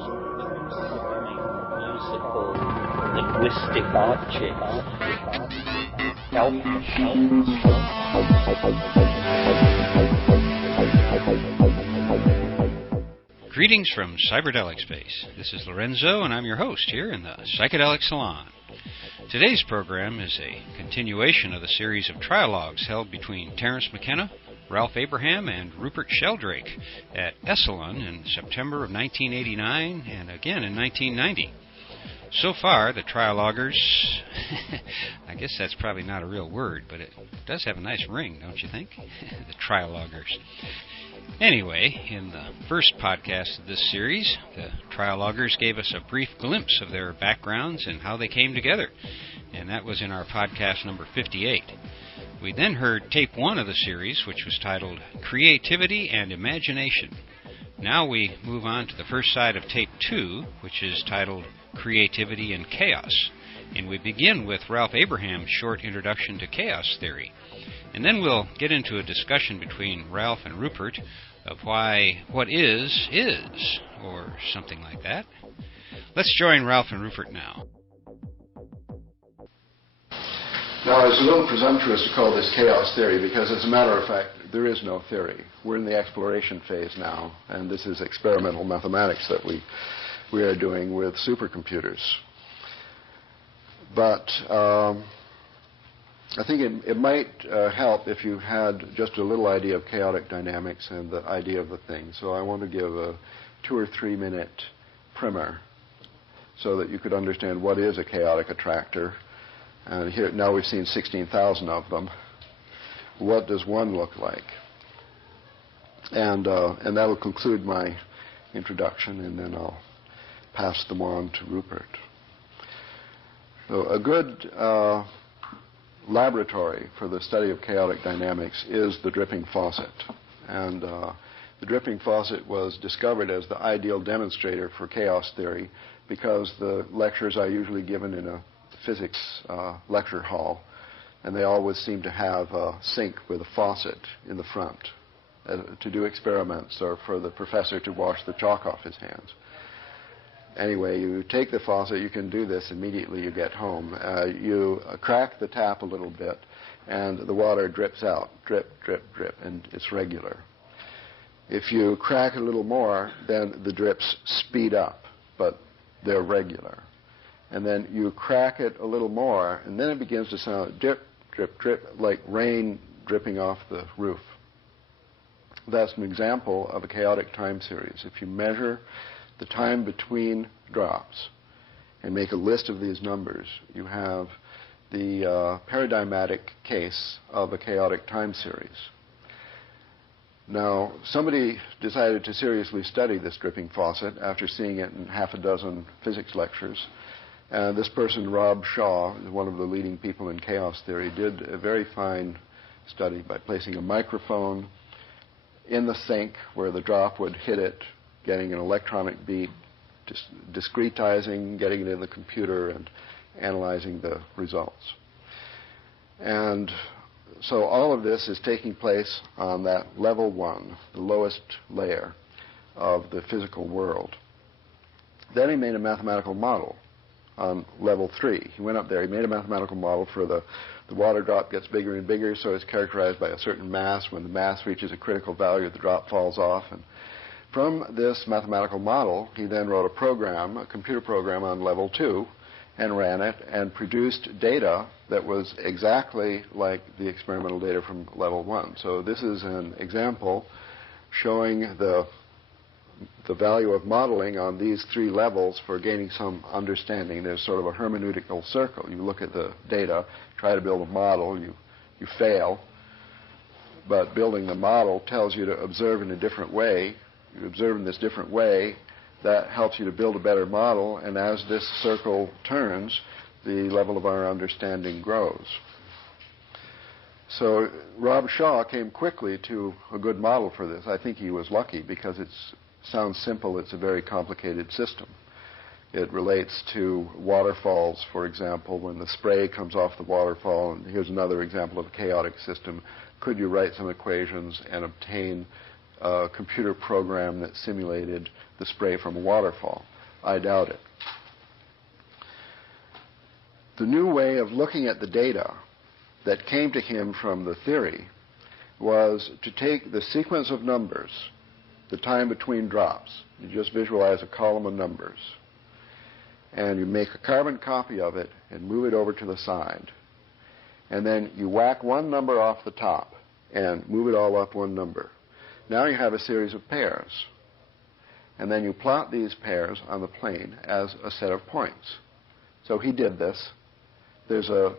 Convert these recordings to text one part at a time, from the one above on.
musical, linguistic objects. Help machines. Greetings from Cyberdelic Space. This is Lorenzo, and I'm your host here in the Psychedelic Salon. Today's program is a continuation of the series of trialogues held between Terence McKenna, Ralph Abraham, and Rupert Sheldrake at Esalen in September of 1989 and again in 1990. So far, the trialoguers, I guess that's probably not a real word, but it does have a nice ring, don't you think? The trialoguers. Anyway, in the first podcast of this series, the trialoguers gave us a brief glimpse of their backgrounds and how they came together, and that was in our podcast number 58. We then heard tape 1 of the series, which was titled Creativity and Imagination. Now we move on to the first side of tape 2, which is titled Creativity and Chaos, and we begin with Ralph Abraham's short introduction to chaos theory. And then we'll get into a discussion between Ralph and Rupert of why what is, or something like that. Let's join Ralph and Rupert now. Now, it's a little presumptuous to call this chaos theory because, as a matter of fact, there is no theory. We're in the exploration phase now, and this is experimental mathematics that we are doing with supercomputers. But I think it might help if you had just a little idea of chaotic dynamics and the idea of the thing. So I want to give a 2 or 3 minute primer so that you could understand what is a chaotic attractor. And here now we've seen 16,000 of them. What does one look like? And that will conclude my introduction, and then I'll pass them on to Rupert. So a good laboratory for the study of chaotic dynamics is the dripping faucet. And the dripping faucet was discovered as the ideal demonstrator for chaos theory because the lectures are usually given in a physics lecture hall, and they always seem to have a sink with a faucet in the front to do experiments or for the professor to wash the chalk off his hands. Anyway, you take the faucet, you can do this immediately you get home. You crack the tap a little bit, and the water drips out, drip, drip, drip, and it's regular. If you crack a little more, then the drips speed up, but they're regular. And then you crack it a little more, and then it begins to sound drip, drip, drip, like rain dripping off the roof. That's an example of a chaotic time series. If you measure the time between drops and make a list of these numbers, you have the paradigmatic case of a chaotic time series. Now, somebody decided to seriously study this dripping faucet after seeing it in half a dozen physics lectures. And this person, Rob Shaw, one of the leading people in chaos theory, did a very fine study by placing a microphone in the sink where the drop would hit it, getting an electronic beat, discretizing, getting it in the computer, and analyzing the results. And so all of this is taking place on that level 1, the lowest layer of the physical world. Then he made a mathematical model on level 3. He went up there, he made a mathematical model for the water drop gets bigger and bigger, so it's characterized by a certain mass. When the mass reaches a critical value, the drop falls off. And from this mathematical model, he then wrote a program, a computer program on level 2, and ran it and produced data that was exactly like the experimental data from level 1. So this is an example showing the value of modeling on these 3 levels for gaining some understanding. There's sort of a hermeneutical circle. You look at the data, try to build a model, you fail, but building the model tells you to observe in a different way. You observe in this different way, that helps you to build a better model, and as this circle turns, the level of our understanding grows. So Rob Shaw came quickly to a good model for this. I think he was lucky because it sounds simple, it's a very complicated system. It relates to waterfalls, for example, when the spray comes off the waterfall, and here's another example of a chaotic system. Could you write some equations and obtain a computer program that simulated the spray from a waterfall? I doubt it. The new way of looking at the data that came to him from the theory was to take the sequence of numbers, the time between drops. You just visualize a column of numbers. And you make a carbon copy of it and move it over to the side. And then you whack one number off the top and move it all up one number. Now you have a series of pairs. And then you plot these pairs on the plane as a set of points. So he did this. There's a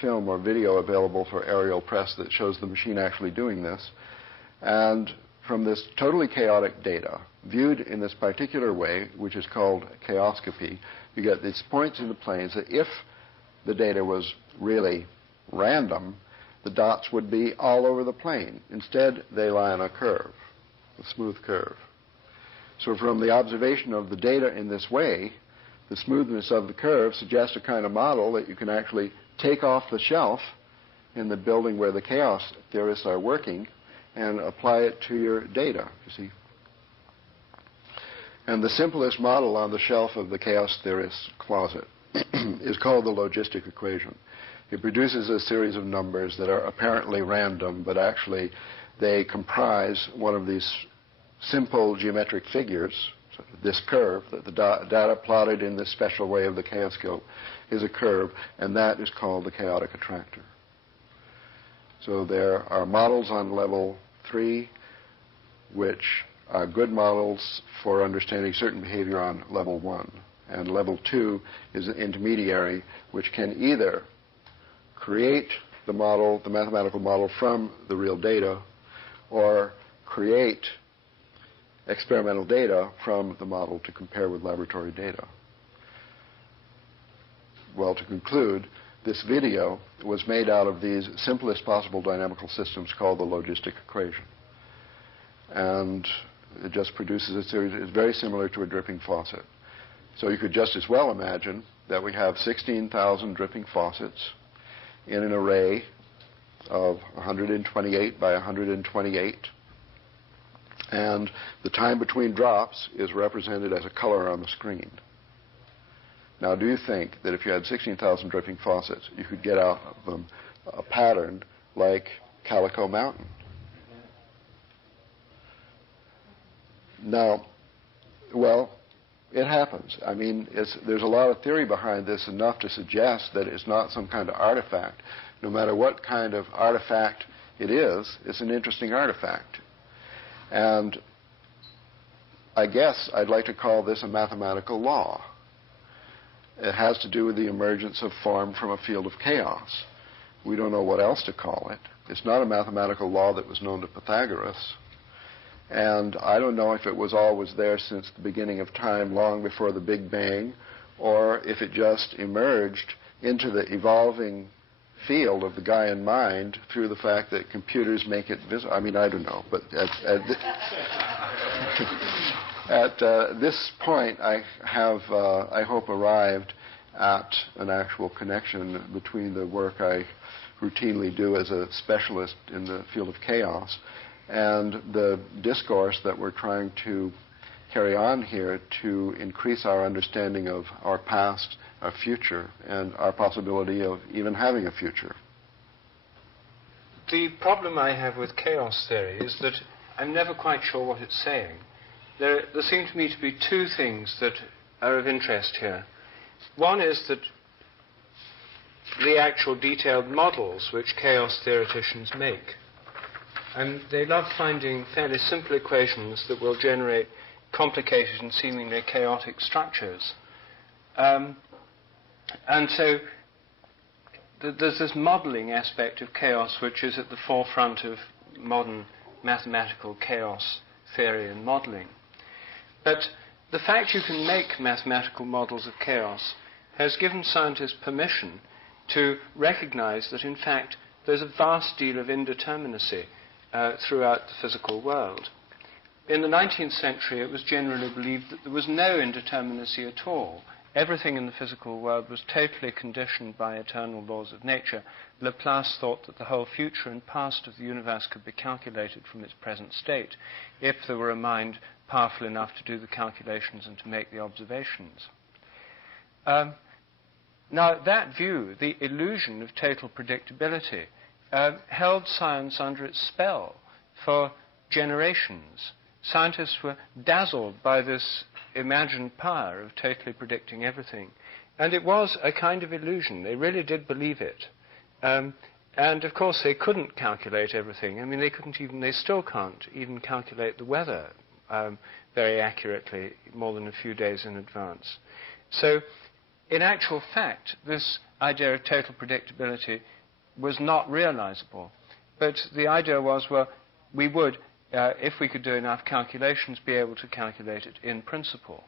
film or video available for aerial press that shows the machine actually doing this. And from this totally chaotic data, viewed in this particular way, which is called chaoscopy, you get these points in the planes that if the data was really random, the dots would be all over the plane. Instead, they lie on a curve, a smooth curve. So from the observation of the data in this way, the smoothness of the curve suggests a kind of model that you can actually take off the shelf in the building where the chaos theorists are working and apply it to your data, you see. And the simplest model on the shelf of the chaos theorist's closet is called the logistic equation. It produces a series of numbers that are apparently random, but actually they comprise one of these simple geometric figures. So this curve that the data plotted in this special way of the chaoscope is a curve, and that is called the chaotic attractor. So there are models on level 3 which are good models for understanding certain behavior on level 1. And level 2 is an intermediary which can either create the model, the mathematical model from the real data, or create experimental data from the model to compare with laboratory data. Well, to conclude, this video was made out of these simplest possible dynamical systems called the logistic equation. And it just produces a series. It's very similar to a dripping faucet. So you could just as well imagine that we have 16,000 dripping faucets in an array of 128 by 128. And the time between drops is represented as a color on the screen. Now, do you think that if you had 16,000 dripping faucets, you could get out of them a pattern like Calico Mountain? Now, well, it happens. I mean, there's a lot of theory behind this, enough to suggest that it's not some kind of artifact. No matter what kind of artifact it is, it's an interesting artifact. And I guess I'd like to call this a mathematical law. It has to do with the emergence of form from a field of chaos. We don't know what else to call it. It's not a mathematical law that was known to Pythagoras. And I don't know if it was always there since the beginning of time, long before the Big Bang, or if it just emerged into the evolving field of the Gaian mind through the fact that computers make it visible. I mean, I don't know. But at this point, I have, I hope, arrived at an actual connection between the work I routinely do as a specialist in the field of chaos and the discourse that we're trying to carry on here to increase our understanding of our past, our future, and our possibility of even having a future. The problem I have with chaos theory is that I'm never quite sure what it's saying. There seem to me to be two things that are of interest here. One is that the actual detailed models which chaos theoreticians make. And they love finding fairly simple equations that will generate complicated and seemingly chaotic structures. And so there's this modeling aspect of chaos which is at the forefront of modern mathematical chaos theory and modeling. But the fact you can make mathematical models of chaos has given scientists permission to recognize that, in fact, there's a vast deal of indeterminacy throughout the physical world. In the 19th century, it was generally believed that there was no indeterminacy at all everything in the physical world was totally conditioned by eternal laws of nature, Laplace thought that the whole future and past of the universe could be calculated from its present state if there were a mind powerful enough to do the calculations and to make the observations. Now, that view, the illusion of total predictability, held science under its spell for generations. Scientists were dazzled by this imagined power of totally predicting everything. And it was a kind of illusion. They really did believe it. And, of course, they couldn't calculate everything. I mean, they still can't even calculate the weather very accurately more than a few days in advance. So, in actual fact, this idea of total predictability was not realizable. But the idea was, well, we would, if we could do enough calculations, be able to calculate it in principle.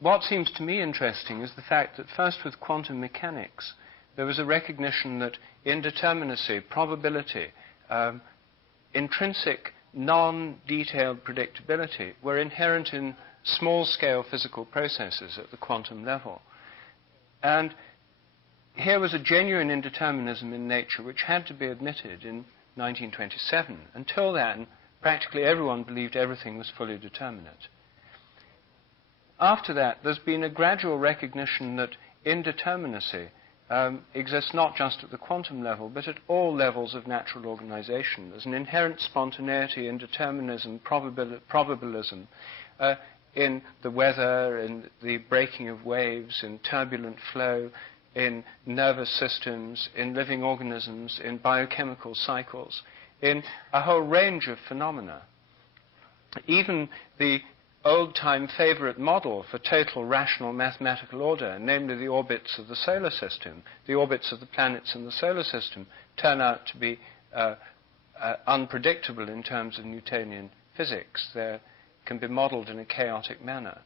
What seems to me interesting is the fact that first with quantum mechanics, there was a recognition that indeterminacy, probability, intrinsic non-detailed predictability were inherent in small-scale physical processes at the quantum level. And here was a genuine indeterminism in nature which had to be admitted in 1927. Until then, practically everyone believed everything was fully determinate. After that, there's been a gradual recognition that indeterminacy exists not just at the quantum level, but at all levels of natural organization. There's an inherent spontaneity, indeterminism, probabilism in the weather, in the breaking of waves, in turbulent flow, in nervous systems, in living organisms, in biochemical cycles, in a whole range of phenomena. Even the old-time favorite model for total rational mathematical order, namely the orbits of the solar system, the orbits of the planets in the solar system, turn out to be unpredictable in terms of Newtonian physics. They can be modeled in a chaotic manner.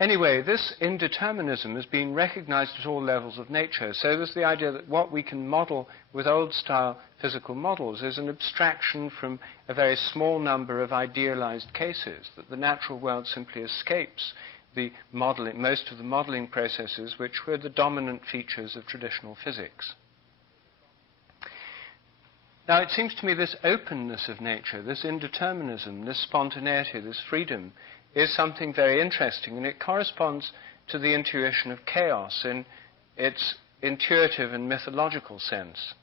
Anyway, this indeterminism has been recognized at all levels of nature. So there's the idea that what we can model with old-style physical models is an abstraction from a very small number of idealized cases, that the natural world simply escapes the modeling, most of the modeling processes which were the dominant features of traditional physics. Now, it seems to me this openness of nature, this indeterminism, this spontaneity, this freedom, is something very interesting, and it corresponds to the intuition of chaos in its intuitive and mythological sense.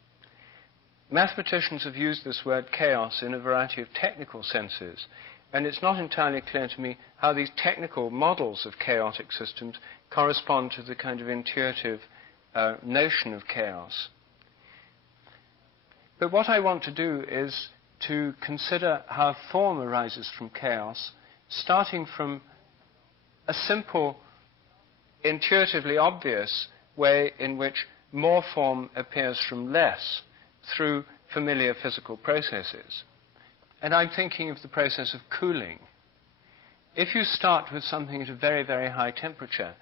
Mathematicians have used this word chaos in a variety of technical senses, and it's not entirely clear to me how these technical models of chaotic systems correspond to the kind of intuitive notion of chaos. But what I want to do is to consider how form arises from chaos, starting from a simple, intuitively obvious way in which more form appears from less through familiar physical processes. And I'm thinking of the process of cooling. If you start with something at a very, very high temperature,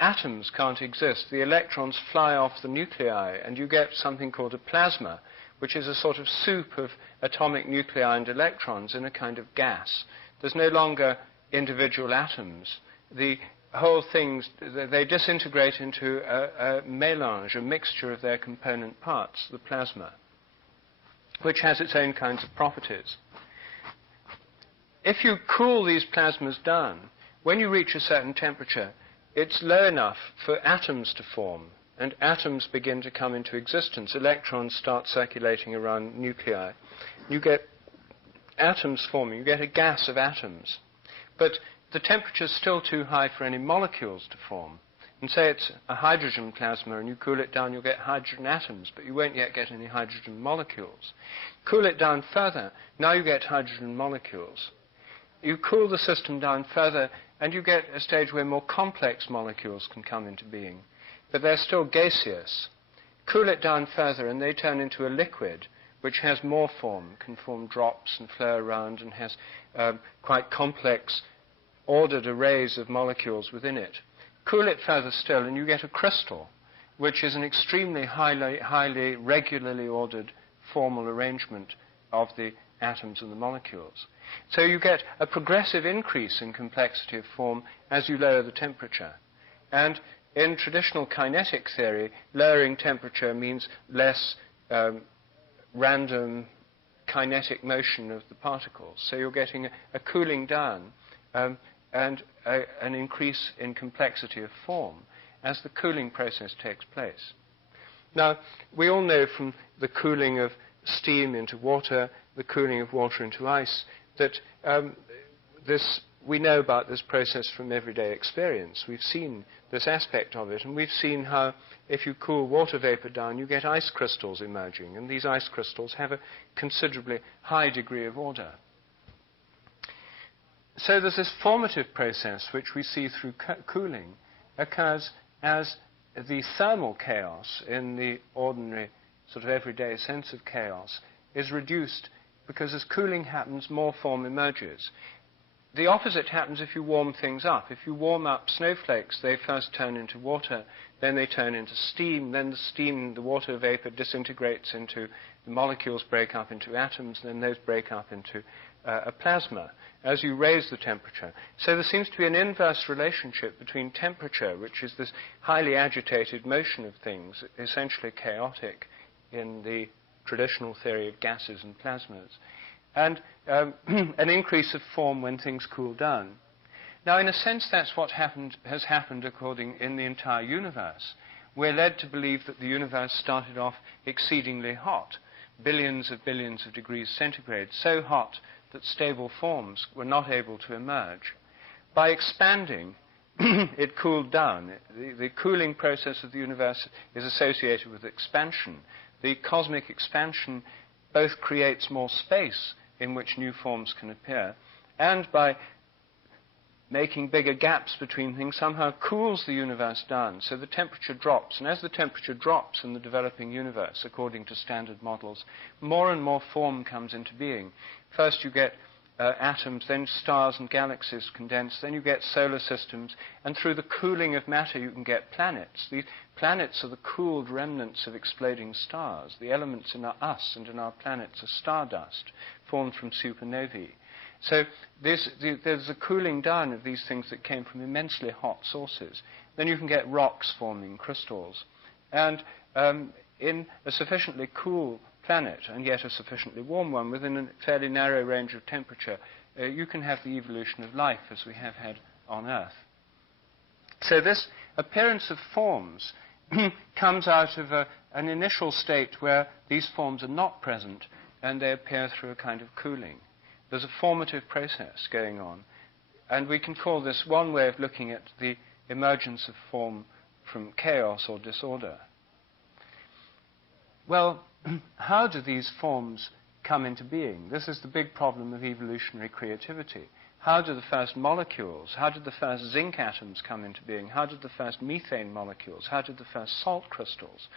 atoms can't exist. The electrons fly off the nuclei, and you get something called a plasma, which is a sort of soup of atomic nuclei and electrons in a kind of gas. There's no longer individual atoms. The whole things, they disintegrate into a mélange, a mixture of their component parts, the plasma, which has its own kinds of properties. If you cool these plasmas down, when you reach a certain temperature, it's low enough for atoms to form, and atoms begin to come into existence. Electrons start circulating around nuclei. You get atoms forming. You get a gas of atoms. But the temperature is still too high for any molecules to form. And say it's a hydrogen plasma, and you cool it down, you'll get hydrogen atoms, but you won't yet get any hydrogen molecules. Cool it down further, now you get hydrogen molecules. You cool the system down further, and you get a stage where more complex molecules can come into being. But they're still gaseous. Cool it down further, and they turn into a liquid, which has more form, can form drops and flow around, and has quite complex, ordered arrays of molecules within it. Cool it further still, and you get a crystal, which is an extremely highly regularly ordered formal arrangement of the atoms and the molecules. So you get a progressive increase in complexity of form as you lower the temperature. And in traditional kinetic theory, lowering temperature means less random kinetic motion of the particles. So you're getting a cooling down and an increase in complexity of form as the cooling process takes place. Now, we all know from the cooling of steam into water, the cooling of water into ice, that we know about this process from everyday experience. We've seen this aspect of it, and we've seen how if you cool water vapor down, you get ice crystals emerging, and these ice crystals have a considerably high degree of order. So there's this formative process which we see through cooling occurs as the thermal chaos in the ordinary sort of everyday sense of chaos is reduced because as cooling happens, more form emerges. The opposite happens if you warm things up. If you warm up snowflakes, they first turn into water, then they turn into steam, then the steam, the water vapor disintegrates into, the molecules break up into atoms, then those break up into a plasma as you raise the temperature. So there seems to be an inverse relationship between temperature, which is this highly agitated motion of things, essentially chaotic in the traditional theory of gases and plasmas, and an increase of form when things cool down. Now, in a sense, that's what has happened in the entire universe. We're led to believe that the universe started off exceedingly hot, billions of degrees centigrade, so hot that stable forms were not able to emerge. By expanding, it cooled down. The cooling process of the universe is associated with expansion. The cosmic expansion both creates more space in which new forms can appear, and by making bigger gaps between things, somehow cools the universe down, so the temperature drops. And as the temperature drops in the developing universe, according to standard models, more and more form comes into being. First you get atoms, then stars and galaxies condense, then you get solar systems, and through the cooling of matter you can get planets. These planets are the cooled remnants of exploding stars. The elements in us and in our planets are stardust, formed from supernovae. So there's a cooling down of these things that came from immensely hot sources. Then you can get rocks forming crystals. And in a sufficiently cool planet, and yet a sufficiently warm one, within a fairly narrow range of temperature, you can have the evolution of life as we have had on Earth. So this appearance of forms comes out of an initial state where these forms are not present, and they appear through a kind of cooling. There's a formative process going on, and we can call this one way of looking at the emergence of form from chaos or disorder. Well, how do these forms come into being? This is the big problem of evolutionary creativity. How do the first molecules, how did the first zinc atoms come into being? How did the first methane molecules? How did the first salt crystals?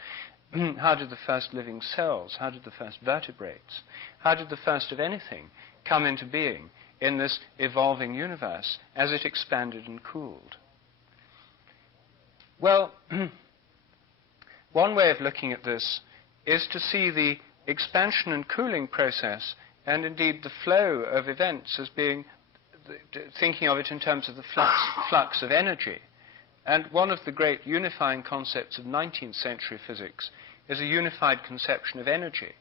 How did the first living cells? How did the first vertebrates? How did the first of anything come into being in this evolving universe as it expanded and cooled? Well, one way of looking at this is to see the expansion and cooling process, and indeed the flow of events, as being, thinking of it in terms of the flux of energy. And one of the great unifying concepts of 19th century physics is a unified conception of energy.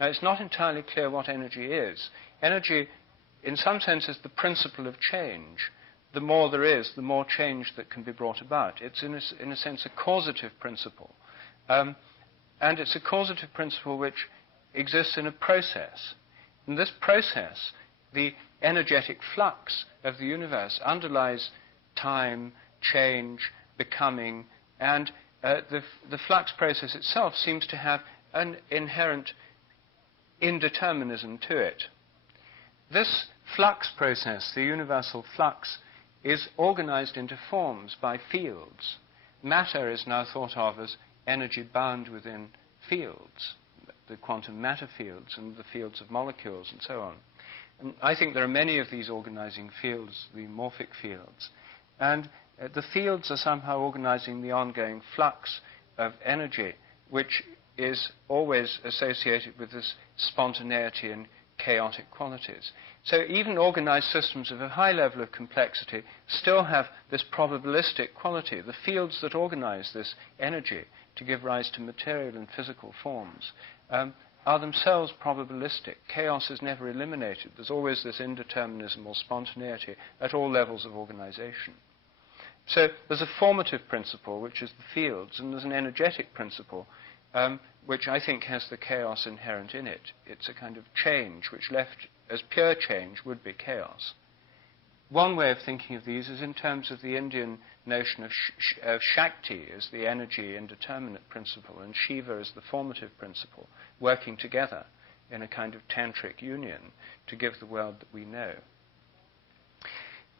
Now, it's not entirely clear what energy is. Energy, in some sense, is the principle of change. The more there is, the more change that can be brought about. It's, in a sense, a causative principle. And it's a causative principle which exists in a process. In this process, the energetic flux of the universe underlies time, change, becoming, and the flux process itself seems to have an inherent indeterminism to it. This flux process, the universal flux, is organized into forms by fields. Matter is now thought of as energy bound within fields, the quantum matter fields and the fields of molecules and so on. And I think there are many of these organizing fields, the morphic fields. And the fields are somehow organizing the ongoing flux of energy, which is always associated with this spontaneity and chaotic qualities. So even organized systems of a high level of complexity still have this probabilistic quality. The fields that organize this energy to give rise to material and physical forms are themselves probabilistic. Chaos is never eliminated. There's always this indeterminism or spontaneity at all levels of organization. So there's a formative principle, which is the fields, and there's an energetic principle, which I think has the chaos inherent in it. It's a kind of change, which left as pure change would be chaos. One way of thinking of these is in terms of the Indian notion of Shakti as the energy indeterminate principle, and Shiva as the formative principle, working together in a kind of tantric union to give the world that we know.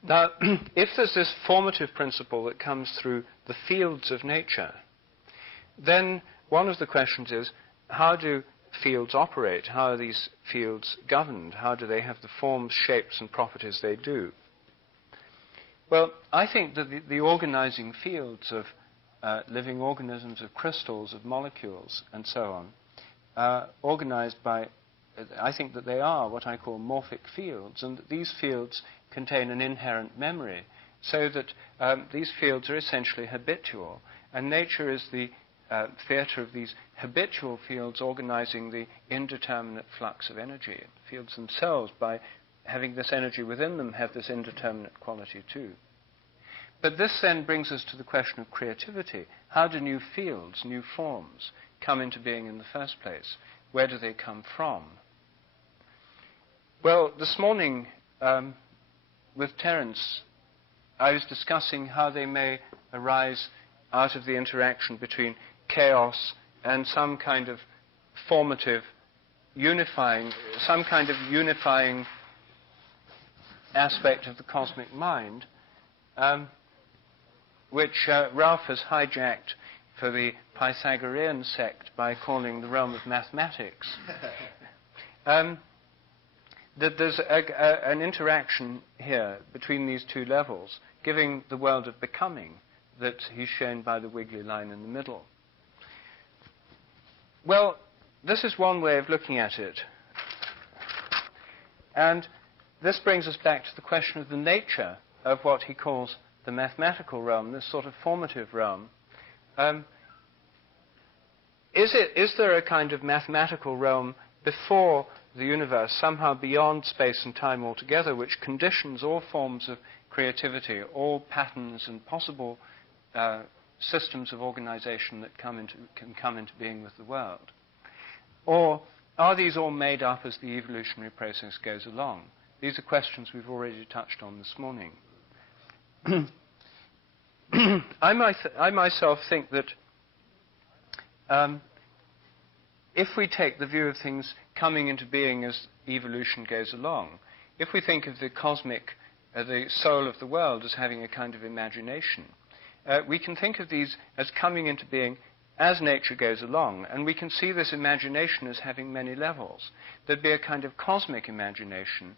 Now, if there's this formative principle that comes through the fields of nature, then one of the questions is, how do fields operate? How are these fields governed? How do they have the forms, shapes, and properties they do? Well, I think that the organizing fields of living organisms, of crystals, of molecules, and so on, are organized by, I think that they are what I call morphic fields, and that these fields contain an inherent memory, so that these fields are essentially habitual, and nature is the theatre of these habitual fields organizing the indeterminate flux of energy. Fields themselves, by having this energy within them, have this indeterminate quality too. But this then brings us to the question of creativity. How do new fields, new forms, come into being in the first place? Where do they come from? Well, this morning, with Terence, I was discussing how they may arise out of the interaction between chaos and some kind of formative unifying, some kind of unifying aspect of the cosmic mind, which Ralph has hijacked for the Pythagorean sect by calling the realm of mathematics. That there's an interaction here between these two levels, giving the world of becoming that he's shown by the wiggly line in the middle. Well, this is one way of looking at it. And this brings us back to the question of the nature of what he calls the mathematical realm, this sort of formative realm. Is there a kind of mathematical realm before the universe, somehow beyond space and time altogether, which conditions all forms of creativity, all patterns and possible systems of organization that can come into being with the world? Or are these all made up as the evolutionary process goes along? These are questions we've already touched on this morning. I myself think that if we take the view of things coming into being as evolution goes along, if we think of the cosmic, the soul of the world as having a kind of imagination, we can think of these as coming into being as nature goes along, and we can see this imagination as having many levels. There'd be a kind of cosmic imagination,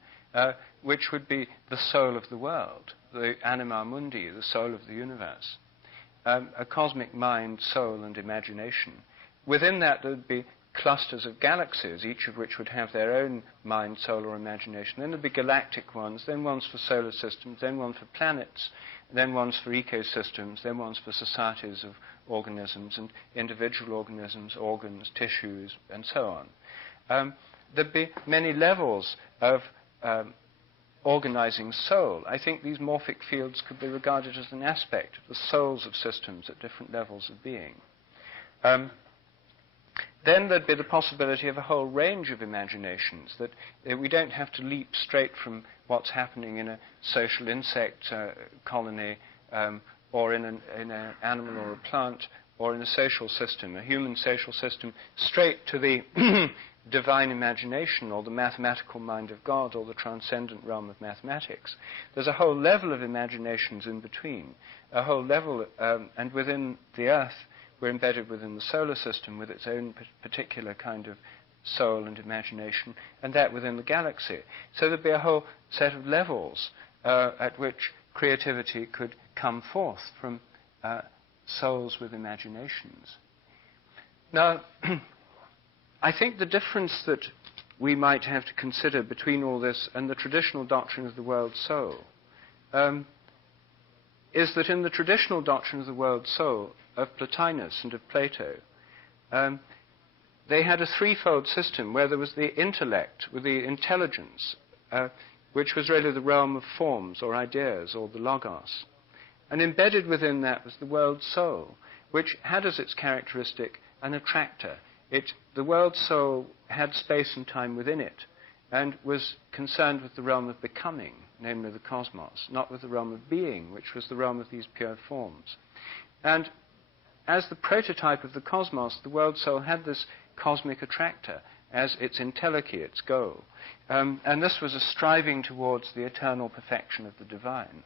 which would be the soul of the world, the anima mundi, the soul of the universe. A cosmic mind, soul, and imagination. Within that, there would be clusters of galaxies, each of which would have their own mind, soul, or imagination. Then there'd be galactic ones, then ones for solar systems, then one for planets, then ones for ecosystems, then ones for societies of organisms and individual organisms, organs, tissues, and so on. There'd be many levels of organizing soul. I think these morphic fields could be regarded as an aspect of the souls of systems at different levels of being. Then there'd be the possibility of a whole range of imaginations, that we don't have to leap straight from what's happening in a social insect colony or in an animal or a plant or in a social system, a human social system, straight to the divine imagination or the mathematical mind of God or the transcendent realm of mathematics. There's a whole level of imaginations in between, a whole level, and within the Earth, we're embedded within the solar system with its own particular kind of soul and imagination, and that within the galaxy. So there'd be a whole set of levels at which creativity could come forth from souls with imaginations. Now, I think the difference that we might have to consider between all this and the traditional doctrine of the world soul is that in the traditional doctrine of the world soul of Plotinus and of Plato, they had a threefold system where there was the intellect, with the intelligence, which was really the realm of forms or ideas or the logos. And embedded within that was the world soul, which had as its characteristic an attractor. The world soul had space and time within it and was concerned with the realm of becoming, namely the cosmos, not with the realm of being, which was the realm of these pure forms. And as the prototype of the cosmos, the world soul had this cosmic attractor as its entelechy, its goal. And this was a striving towards the eternal perfection of the divine.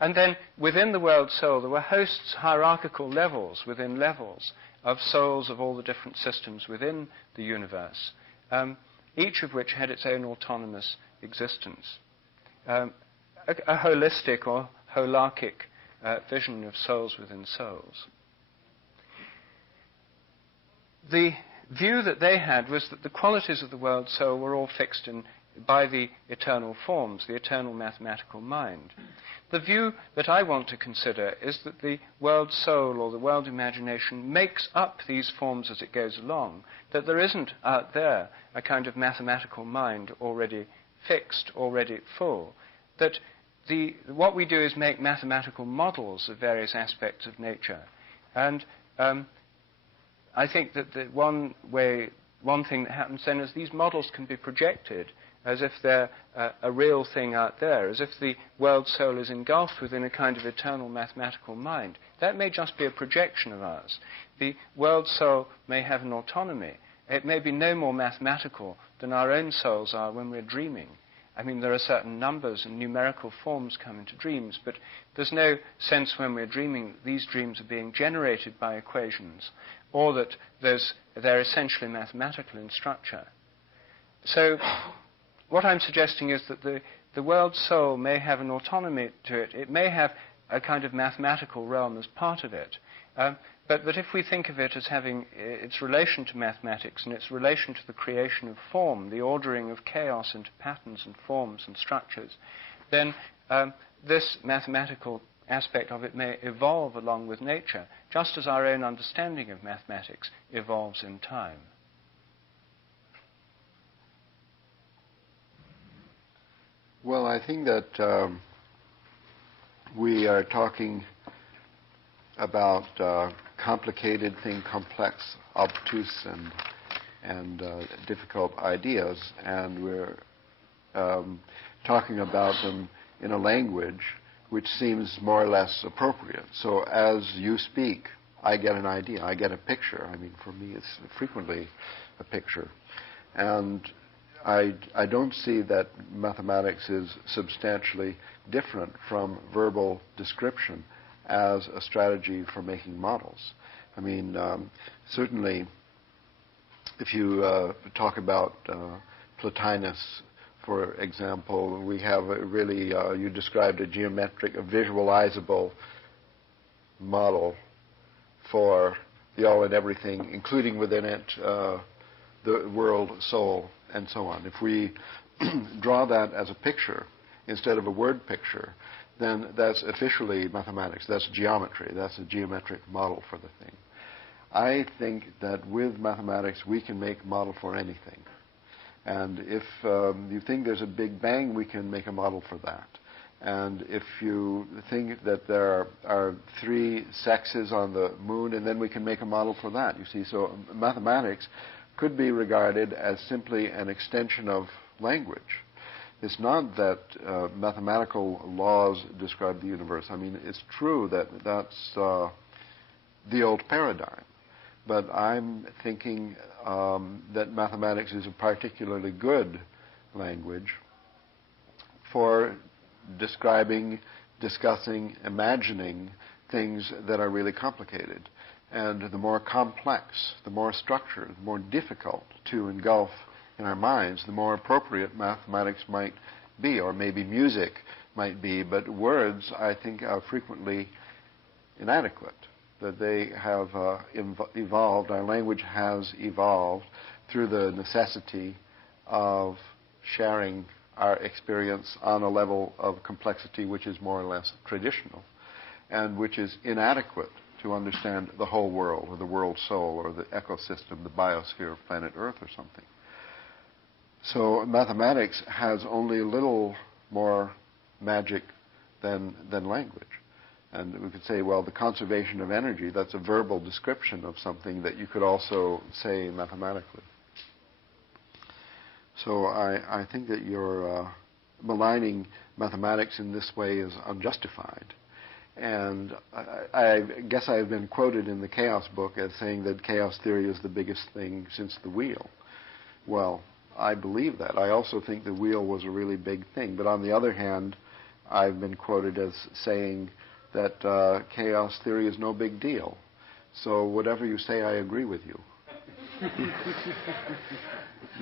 And then within the world soul, there were hosts, hierarchical levels within levels of souls of all the different systems within the universe, each of which had its own autonomous existence. A holistic or holarchic vision of souls within souls. The view that they had was that the qualities of the world soul were all fixed by the eternal forms, the eternal mathematical mind. The view that I want to consider is that the world soul or the world imagination makes up these forms as it goes along, that there isn't out there a kind of mathematical mind already fixed, already full, that what we do is make mathematical models of various aspects of nature. And I think that the one thing that happens then is these models can be projected as if they're a real thing out there, as if the world soul is engulfed within a kind of eternal mathematical mind. That may just be a projection of ours. The world soul may have an autonomy. It may be no more mathematical than our own souls are when we're dreaming. I mean, there are certain numbers and numerical forms come into dreams, but there's no sense when we're dreaming that these dreams are being generated by equations, or that they're essentially mathematical in structure. So what I'm suggesting is that the world soul may have an autonomy to it. It may have a kind of mathematical realm as part of it. But that if we think of it as having its relation to mathematics and its relation to the creation of form, the ordering of chaos into patterns and forms and structures, then this mathematical aspect of it may evolve along with nature, just as our own understanding of mathematics evolves in time. Well, I think that we are talking about complicated things, complex, obtuse, and difficult ideas, and we're talking about them in a language which seems more or less appropriate. So as you speak, I get an idea, I get a picture. I mean, for me, it's frequently a picture. And I don't see that mathematics is substantially different from verbal description as a strategy for making models. I mean, certainly, if you talk about Plotinus, for example, we have a really, you described a geometric, a visualizable model for the all and everything, including within it the world, soul, and so on. If we draw that as a picture instead of a word picture, then that's officially mathematics. That's geometry. That's a geometric model for the thing. I think that with mathematics we can make a model for anything. And if you think there's a Big Bang, we can make a model for that. And if you think that there are 3 sexes on the moon, and then we can make a model for that, you see. So mathematics could be regarded as simply an extension of language. It's not that mathematical laws describe the universe. I mean, it's true that that's the old paradigm. But I'm thinking that mathematics is a particularly good language for describing, discussing, imagining things that are really complicated. And the more complex, the more structured, the more difficult to engulf in our minds, the more appropriate mathematics might be, or maybe music might be. But words, I think, are frequently inadequate, that they have evolved, our language has evolved through the necessity of sharing our experience on a level of complexity which is more or less traditional and which is inadequate to understand the whole world or the world soul or the ecosystem, the biosphere of planet Earth or something. So mathematics has only a little more magic than language. And we could say, well, the conservation of energy, that's a verbal description of something that you could also say mathematically. So I think that your maligning mathematics in this way is unjustified. And I guess I've been quoted in the chaos book as saying that chaos theory is the biggest thing since the wheel. Well, I believe that. I also think the wheel was a really big thing. But on the other hand, I've been quoted as saying that chaos theory is no big deal. So whatever you say, I agree with you.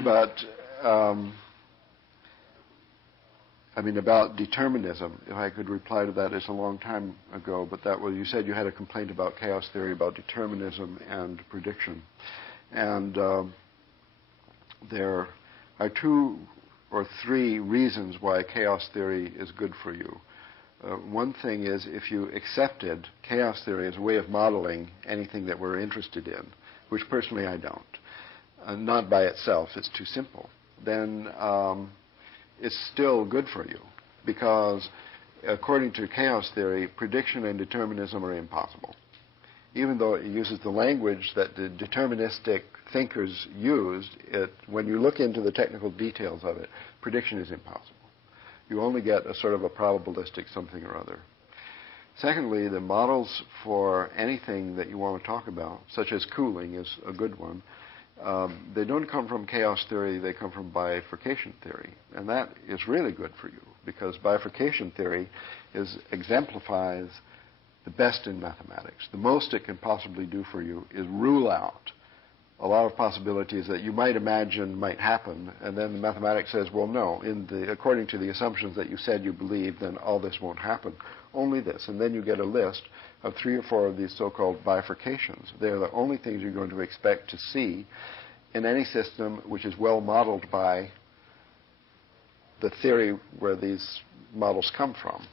But I mean, about determinism, if I could reply to that, it's a long time ago, but that was, you said you had a complaint about chaos theory, about determinism and prediction. And there are 2 or 3 reasons why chaos theory is good for you. One thing is, if you accepted chaos theory as a way of modeling anything that we're interested in, which personally I don't, not by itself, it's too simple, then it's still good for you, because according to chaos theory, prediction and determinism are impossible. Even though it uses the language that the deterministic thinkers used, when you look into the technical details of it, prediction is impossible. You only get a sort of a probabilistic something or other. Secondly, the models for anything that you want to talk about, such as cooling is a good one, they don't come from chaos theory, they come from bifurcation theory. And that is really good for you, because bifurcation theory exemplifies the best in mathematics. The most it can possibly do for you is rule out a lot of possibilities that you might imagine might happen, and then the mathematics says, well, no, according to the assumptions that you said you believe, then all this won't happen, only this. And then you get a list of 3 or 4 of these so-called bifurcations. They're the only things you're going to expect to see in any system which is well modeled by the theory where these models come from.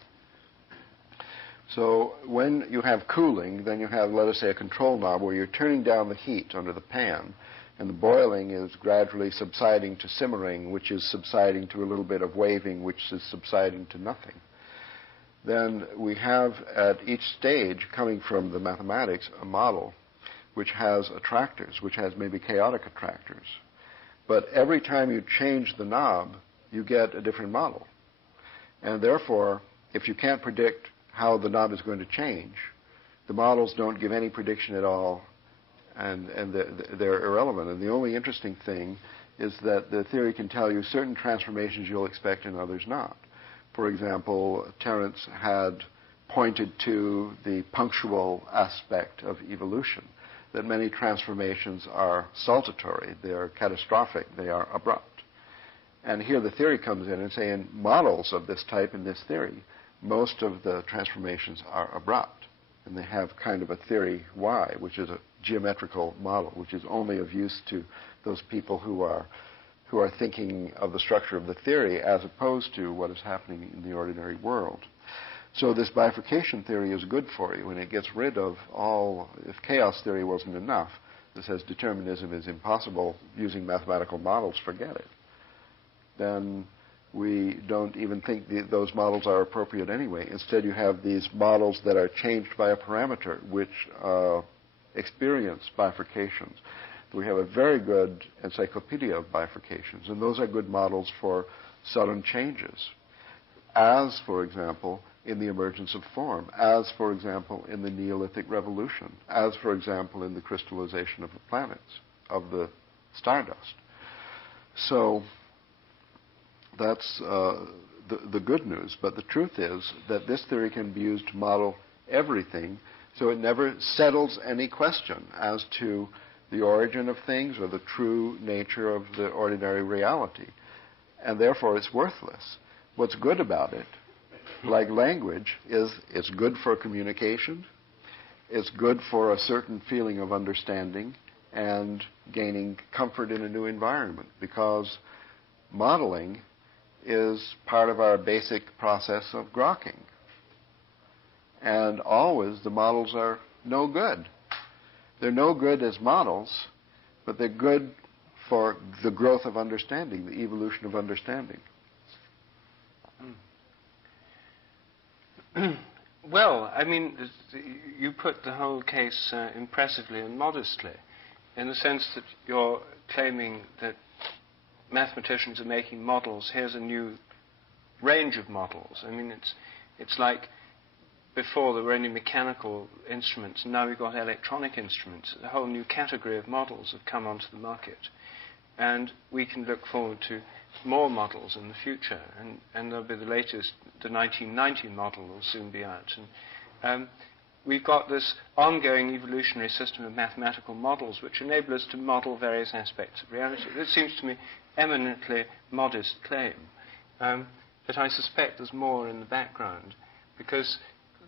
So when you have cooling, then you have, let us say, a control knob where you're turning down the heat under the pan, and the boiling is gradually subsiding to simmering, which is subsiding to a little bit of waving, which is subsiding to nothing. Then we have at each stage, coming from the mathematics, a model which has attractors, which has maybe chaotic attractors. But every time you change the knob, you get a different model. And therefore, if you can't predict how the knob is going to change, the models don't give any prediction at all, and they're irrelevant. And the only interesting thing is that the theory can tell you certain transformations you'll expect and others not. For example, Terence had pointed to the punctual aspect of evolution, that many transformations are saltatory, they are catastrophic, they are abrupt. And here the theory comes in and saying models of this type in this theory, most of the transformations are abrupt. And they have kind of a theory Y, which is a geometrical model, which is only of use to those people who are thinking of the structure of the theory as opposed to what is happening in the ordinary world. So this bifurcation theory is good for you, and it gets rid of all, if chaos theory wasn't enough, that says determinism is impossible using mathematical models, forget it. Then we don't even think those models are appropriate anyway. Instead, you have these models that are changed by a parameter, which experience bifurcations. We have a very good encyclopedia of bifurcations, and those are good models for sudden changes, as, for example, in the emergence of form, as, for example, in the Neolithic Revolution, as, for example, in the crystallization of the planets, of the stardust. So that's the good news. But the truth is that this theory can be used to model everything, so it never settles any question as to the origin of things or the true nature of the ordinary reality. And therefore, it's worthless. What's good about it, like language, is it's good for communication, it's good for a certain feeling of understanding, and gaining comfort in a new environment, because modeling is part of our basic process of grokking. And always the models are no good. They're no good as models, but they're good for the growth of understanding, the evolution of understanding. Well, I mean, you put the whole case impressively and modestly, in the sense that you're claiming that mathematicians are making models. Here's a new range of models. I mean, it's like before there were only mechanical instruments, and now we've got electronic instruments. A whole new category of models have come onto the market. And we can look forward to more models in the future. And there'll be the latest, the 1990 model will soon be out. And we've got this ongoing evolutionary system of mathematical models which enable us to model various aspects of reality. This seems to me eminently modest claim. But I suspect there's more in the background, because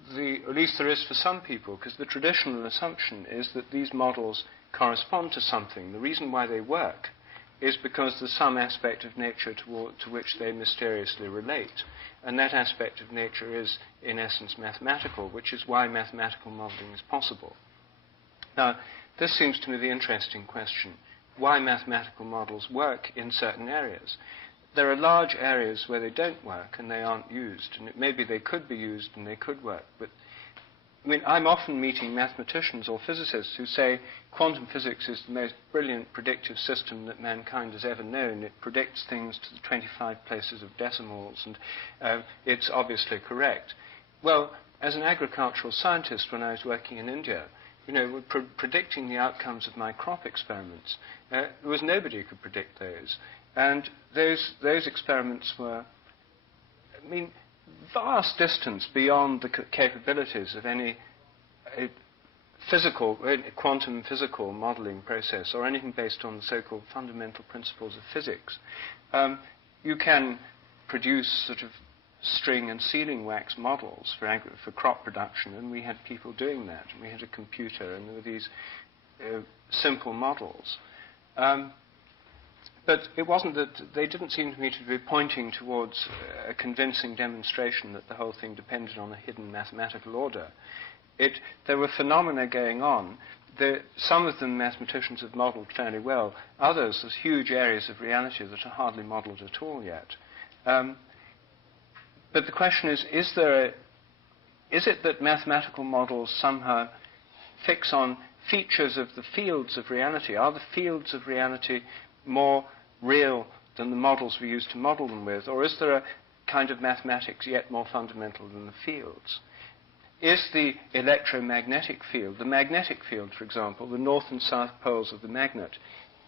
at least there is for some people, because the traditional assumption is that these models correspond to something. The reason why they work is because there's some aspect of nature to which they mysteriously relate. And that aspect of nature is, in essence, mathematical, which is why mathematical modeling is possible. Now, this seems to me the interesting question, why mathematical models work in certain areas. There are large areas where they don't work and they aren't used, and maybe they could be used and they could work, but I mean, I'm often meeting mathematicians or physicists who say quantum physics is the most brilliant predictive system that mankind has ever known. It predicts things to the 25 places of decimals, and it's obviously correct. Well, as an agricultural scientist, when I was working in India, predicting the outcomes of my crop experiments, there was nobody who could predict those. And those experiments were, I mean, vast distance beyond the capabilities of any quantum physical modeling process or anything based on the so-called fundamental principles of physics. You can produce sort of string and sealing wax models for crop production, and we had people doing that. And we had a computer, and there were these simple models. But it wasn't that they didn't seem to me to be pointing towards a convincing demonstration that the whole thing depended on a hidden mathematical order. There were phenomena going on. Some of them mathematicians have modeled fairly well. Others, there's huge areas of reality that are hardly modeled at all yet. But the question is it that mathematical models somehow fix on features of the fields of reality? Are the fields of reality more real than the models we use to model them with? Or is there a kind of mathematics yet more fundamental than the fields? Is the electromagnetic field, the magnetic field, for example, the north and south poles of the magnet,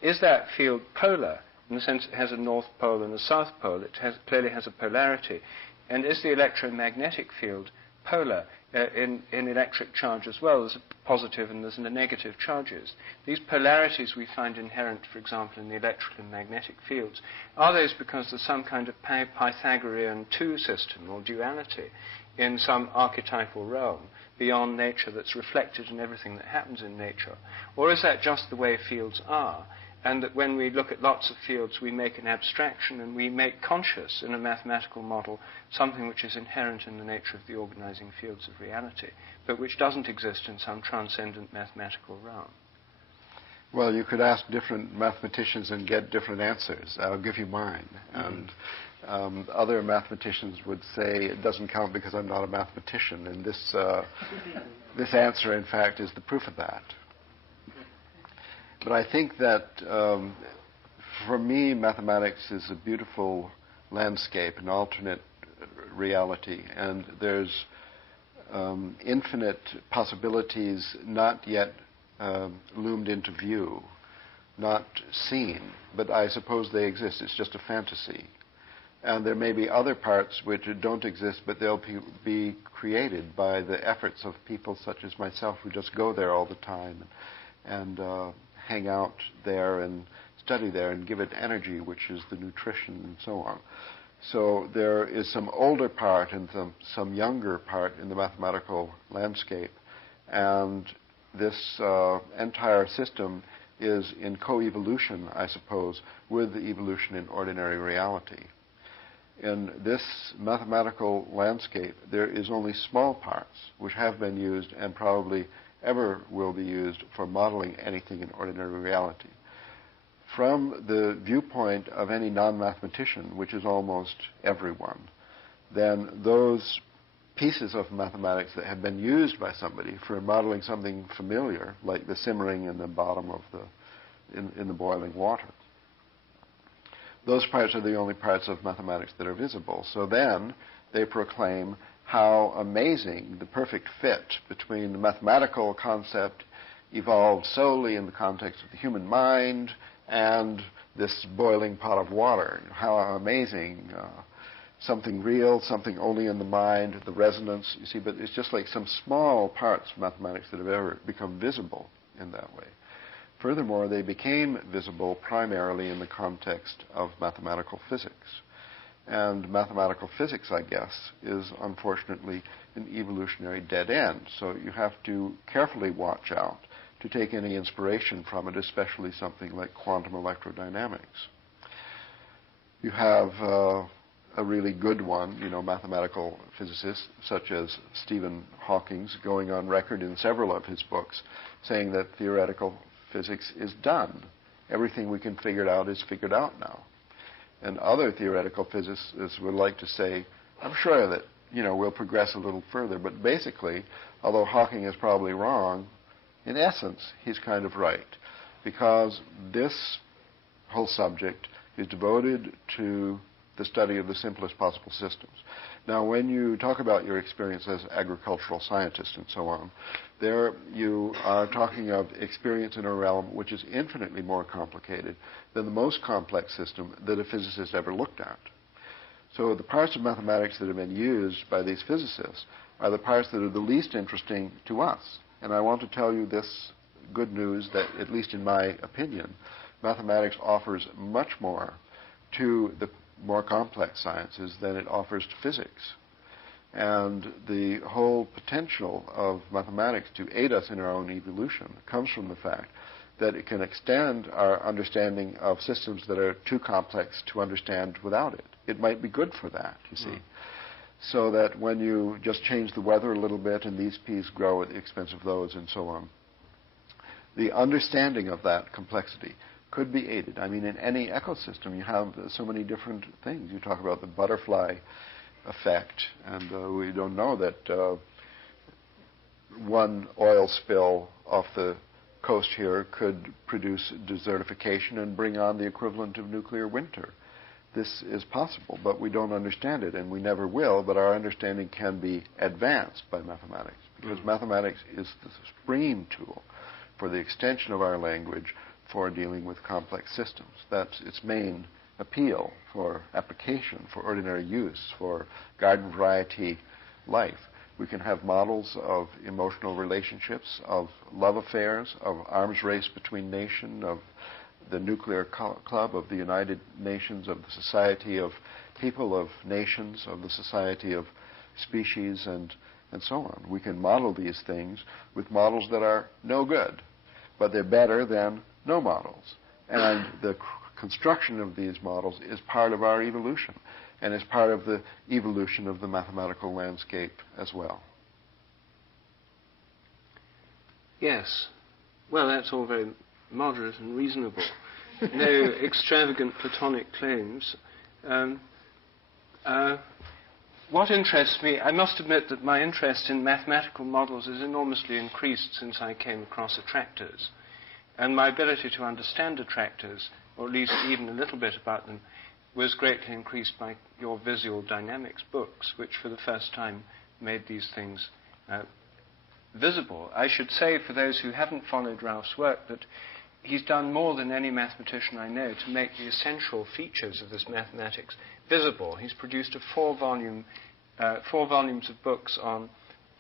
is that field polar, in the sense it has a north pole and a south pole? It clearly has a polarity. And is the electromagnetic field polar in electric charge as well? There's a positive and there's a negative charges. These polarities we find inherent, for example, in the electrical and magnetic fields. Are those because there's some kind of Pythagorean two system or duality in some archetypal realm beyond nature that's reflected in everything that happens in nature? Or is that just the way fields are, and that when we look at lots of fields we make an abstraction and we make conscious in a mathematical model something which is inherent in the nature of the organizing fields of reality, but which doesn't exist in some transcendent mathematical realm? Well, you could ask different mathematicians and get different answers. I'll give you mine. And other mathematicians would say it doesn't count because I'm not a mathematician, and this answer, in fact, is the proof of that. But I think that, for me, mathematics is a beautiful landscape, an alternate reality, and there's infinite possibilities not yet loomed into view, not seen, but I suppose they exist. It's just a fantasy. And there may be other parts which don't exist, but they'll be created by the efforts of people such as myself who just go there all the time and hang out there and study there and give it energy, which is the nutrition and so on. So there is some older part and some younger part in the mathematical landscape, and this entire system is in coevolution, I suppose, with the evolution in ordinary reality. In this mathematical landscape, there is only small parts which have been used and probably ever will be used for modeling anything in ordinary reality. From the viewpoint of any non-mathematician, which is almost everyone, then those pieces of mathematics that have been used by somebody for modeling something familiar, like the simmering in the bottom of in the boiling water, those parts are the only parts of mathematics that are visible. So then they proclaim how amazing the perfect fit between the mathematical concept evolved solely in the context of the human mind and this boiling pot of water. How amazing, something real, something only in the mind, the resonance, you see, but it's just like some small parts of mathematics that have ever become visible in that way. Furthermore, they became visible primarily in the context of mathematical physics. And mathematical physics, I guess, is unfortunately an evolutionary dead end. So you have to carefully watch out to take any inspiration from it, especially something like quantum electrodynamics. You have a really good one, mathematical physicists such as Stephen Hawking going on record in several of his books saying that theoretical physics is done. Everything we can figure out is figured out now. And other theoretical physicists would like to say, I'm sure that, we'll progress a little further. But basically, although Hawking is probably wrong, in essence, he's kind of right. Because this whole subject is devoted to the study of the simplest possible systems. Now, when you talk about your experience as agricultural scientist and so on, there you are talking of experience in a realm which is infinitely more complicated than the most complex system that a physicist ever looked at. So the parts of mathematics that have been used by these physicists are the parts that are the least interesting to us. And I want to tell you this good news that, at least in my opinion, mathematics offers much more to the more complex sciences than it offers to physics. And the whole potential of mathematics to aid us in our own evolution comes from the fact that it can extend our understanding of systems that are too complex to understand without it. It might be good for that, you see. So that when you just change the weather a little bit and these peas grow at the expense of those and so on, the understanding of that complexity could be aided. I mean, in any ecosystem, you have so many different things. You talk about the butterfly effect, and we don't know that one oil spill off the coast here could produce desertification and bring on the equivalent of nuclear winter. This is possible, but we don't understand it, and we never will, but our understanding can be advanced by mathematics, because mathematics is the supreme tool for the extension of our language for dealing with complex systems. That's its main appeal for application, for ordinary use, for garden variety life. We can have models of emotional relationships, of love affairs, of arms race between nations, of the nuclear club, of the United Nations, of the Society of People of Nations, of the Society of Species, and so on. We can model these things with models that are no good, but they're better than no models. And the construction of these models is part of our evolution, and is part of the evolution of the mathematical landscape as well. Yes. Well, that's all very moderate and reasonable. No extravagant Platonic claims. What interests me, I must admit that my interest in mathematical models is enormously increased since I came across attractors. And my ability to understand attractors, or at least even a little bit about them, was greatly increased by your visual dynamics books, which for the first time made these things visible. I should say, for those who haven't followed Ralph's work, that he's done more than any mathematician I know to make the essential features of this mathematics visible. He's produced four volumes of books on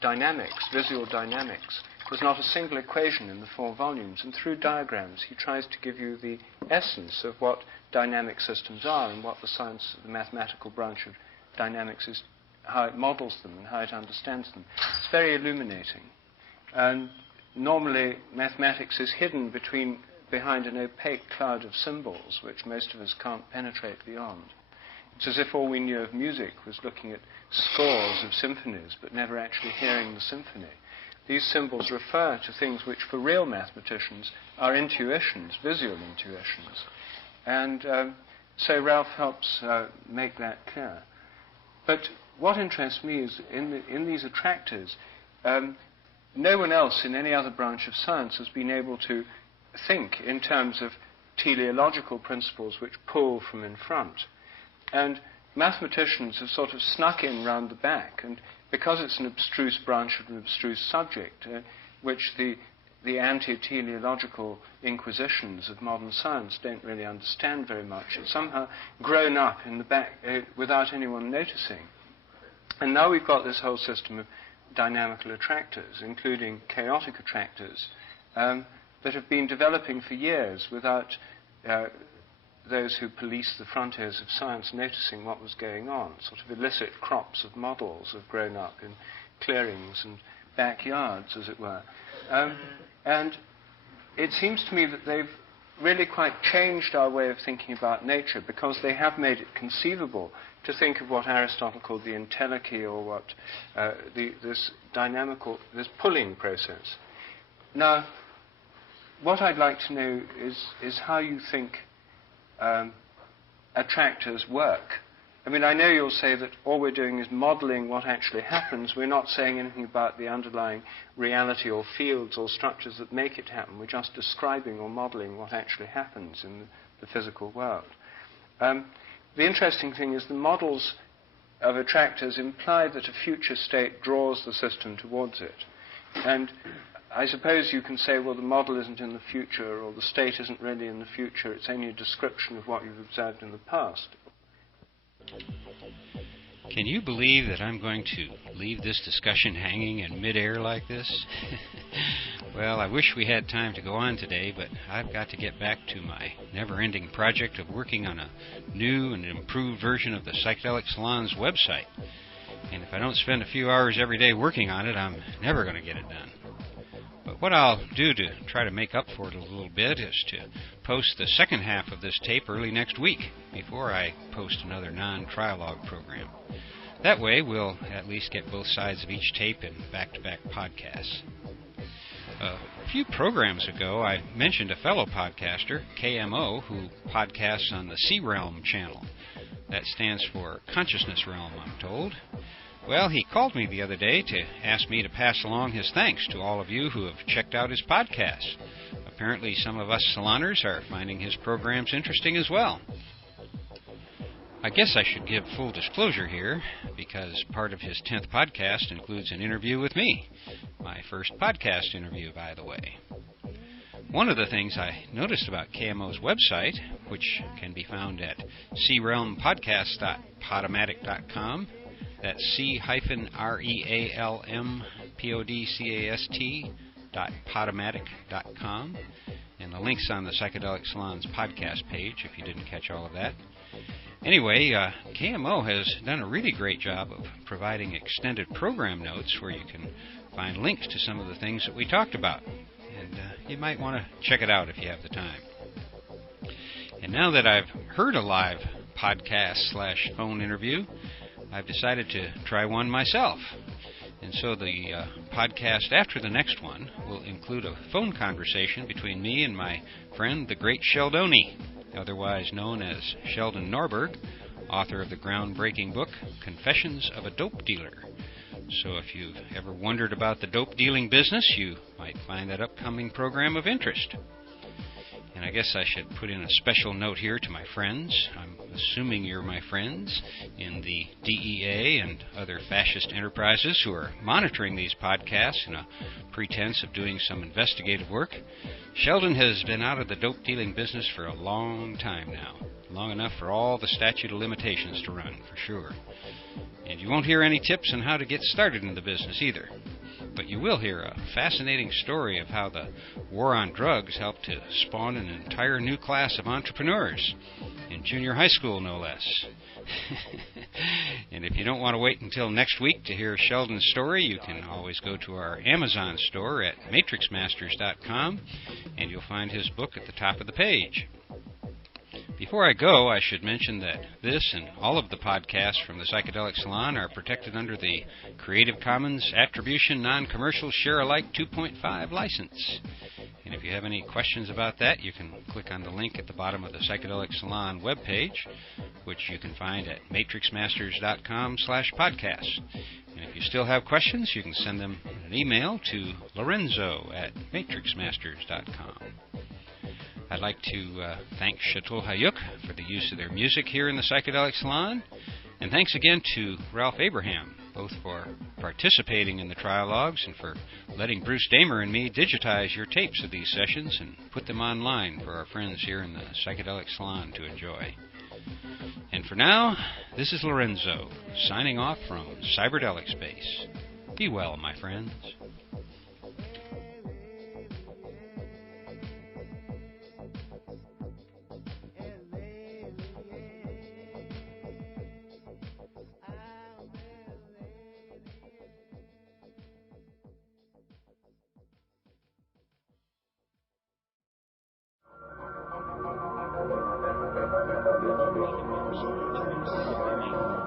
dynamics, visual dynamics. There's not a single equation in the 4 volumes, and through diagrams he tries to give you the essence of what dynamic systems are and what the science, the mathematical branch of dynamics is, how it models them and how it understands them. It's very illuminating. And normally mathematics is hidden behind an opaque cloud of symbols which most of us can't penetrate beyond. It's as if all we knew of music was looking at scores of symphonies but never actually hearing the symphony. These symbols refer to things which for real mathematicians are intuitions, visual intuitions. And so Ralph helps make that clear. But what interests me is in these attractors, no one else in any other branch of science has been able to think in terms of teleological principles which pull from in front. And mathematicians have sort of snuck in round the back, and because it's an abstruse branch of an abstruse subject, which the anti-teleological inquisitions of modern science don't really understand very much, it's somehow grown up in the back without anyone noticing. And now we've got this whole system of dynamical attractors, including chaotic attractors, that have been developing for years without those who police the frontiers of science noticing what was going on. Sort of illicit crops of models have grown up in clearings and backyards, as it were. And it seems to me that they've really quite changed our way of thinking about nature, because they have made it conceivable to think of what Aristotle called the entelechy, or what this pulling process. Now, what I'd like to know is how you think attractors work. I mean, I know you'll say that all we're doing is modeling what actually happens. We're not saying anything about the underlying reality or fields or structures that make it happen. We're just describing or modeling what actually happens in the physical world. The interesting thing is the models of attractors imply that a future state draws the system towards it. And I suppose you can say, well, the model isn't in the future, or the state isn't really in the future. It's only a description of what you've observed in the past. Can you believe that I'm going to leave this discussion hanging in midair like this? Well, I wish we had time to go on today, but I've got to get back to my never-ending project of working on a new and improved version of the Psychedelic Salon's website. And if I don't spend a few hours every day working on it, I'm never going to get it done. But what I'll do to try to make up for it a little bit is to post the second half of this tape early next week, before I post another non-trialogue program. That way, we'll at least get both sides of each tape in back-to-back podcasts. A few programs ago, I mentioned a fellow podcaster, KMO, who podcasts on the C-Realm channel. That stands for Consciousness Realm, I'm told. Well, he called me the other day to ask me to pass along his thanks to all of you who have checked out his podcast. Apparently, some of us saloners are finding his programs interesting as well. I guess I should give full disclosure here, because part of his 10th podcast includes an interview with me. My first podcast interview, by the way. One of the things I noticed about KMO's website, which can be found at crealmpodcast.podomatic.com, that's c-realmpodcast.podomatic.com, and the link's on the Psychedelic Salon's podcast page if you didn't catch all of that. Anyway, KMO has done a really great job of providing extended program notes where you can find links to some of the things that we talked about. And you might want to check it out if you have the time. And now that I've heard a live podcast/phone interview, I've decided to try one myself. And so the podcast after the next one will include a phone conversation between me and my friend, the great Sheldoni, otherwise known as Sheldon Norberg, author of the groundbreaking book, Confessions of a Dope Dealer. So if you've ever wondered about the dope dealing business, you might find that upcoming program of interest. And I guess I should put in a special note here to my friends. I'm assuming you're my friends in the DEA and other fascist enterprises who are monitoring these podcasts in a pretense of doing some investigative work. Sheldon has been out of the dope dealing business for a long time now. Long enough for all the statute of limitations to run, for sure. And you won't hear any tips on how to get started in the business either. But you will hear a fascinating story of how the war on drugs helped to spawn an entire new class of entrepreneurs. in junior high school, no less. And if you don't want to wait until next week to hear Sheldon's story, you can always go to our Amazon store at matrixmasters.com, and you'll find his book at the top of the page. Before I go, I should mention that this and all of the podcasts from the Psychedelic Salon are protected under the Creative Commons Attribution Non-Commercial Share-alike 2.5 license. And if you have any questions about that, you can click on the link at the bottom of the Psychedelic Salon webpage, which you can find at matrixmasters.com/podcast. And if you still have questions, you can send them an email to lorenzo@matrixmasters.com. I'd like to thank Chateau Hayuk for the use of their music here in the Psychedelic Salon, and thanks again to Ralph Abraham, both for participating in the trialogues and for letting Bruce Damer and me digitize your tapes of these sessions and put them online for our friends here in the Psychedelic Salon to enjoy. And for now, this is Lorenzo, signing off from Cyberdelic Space. Be well, my friends.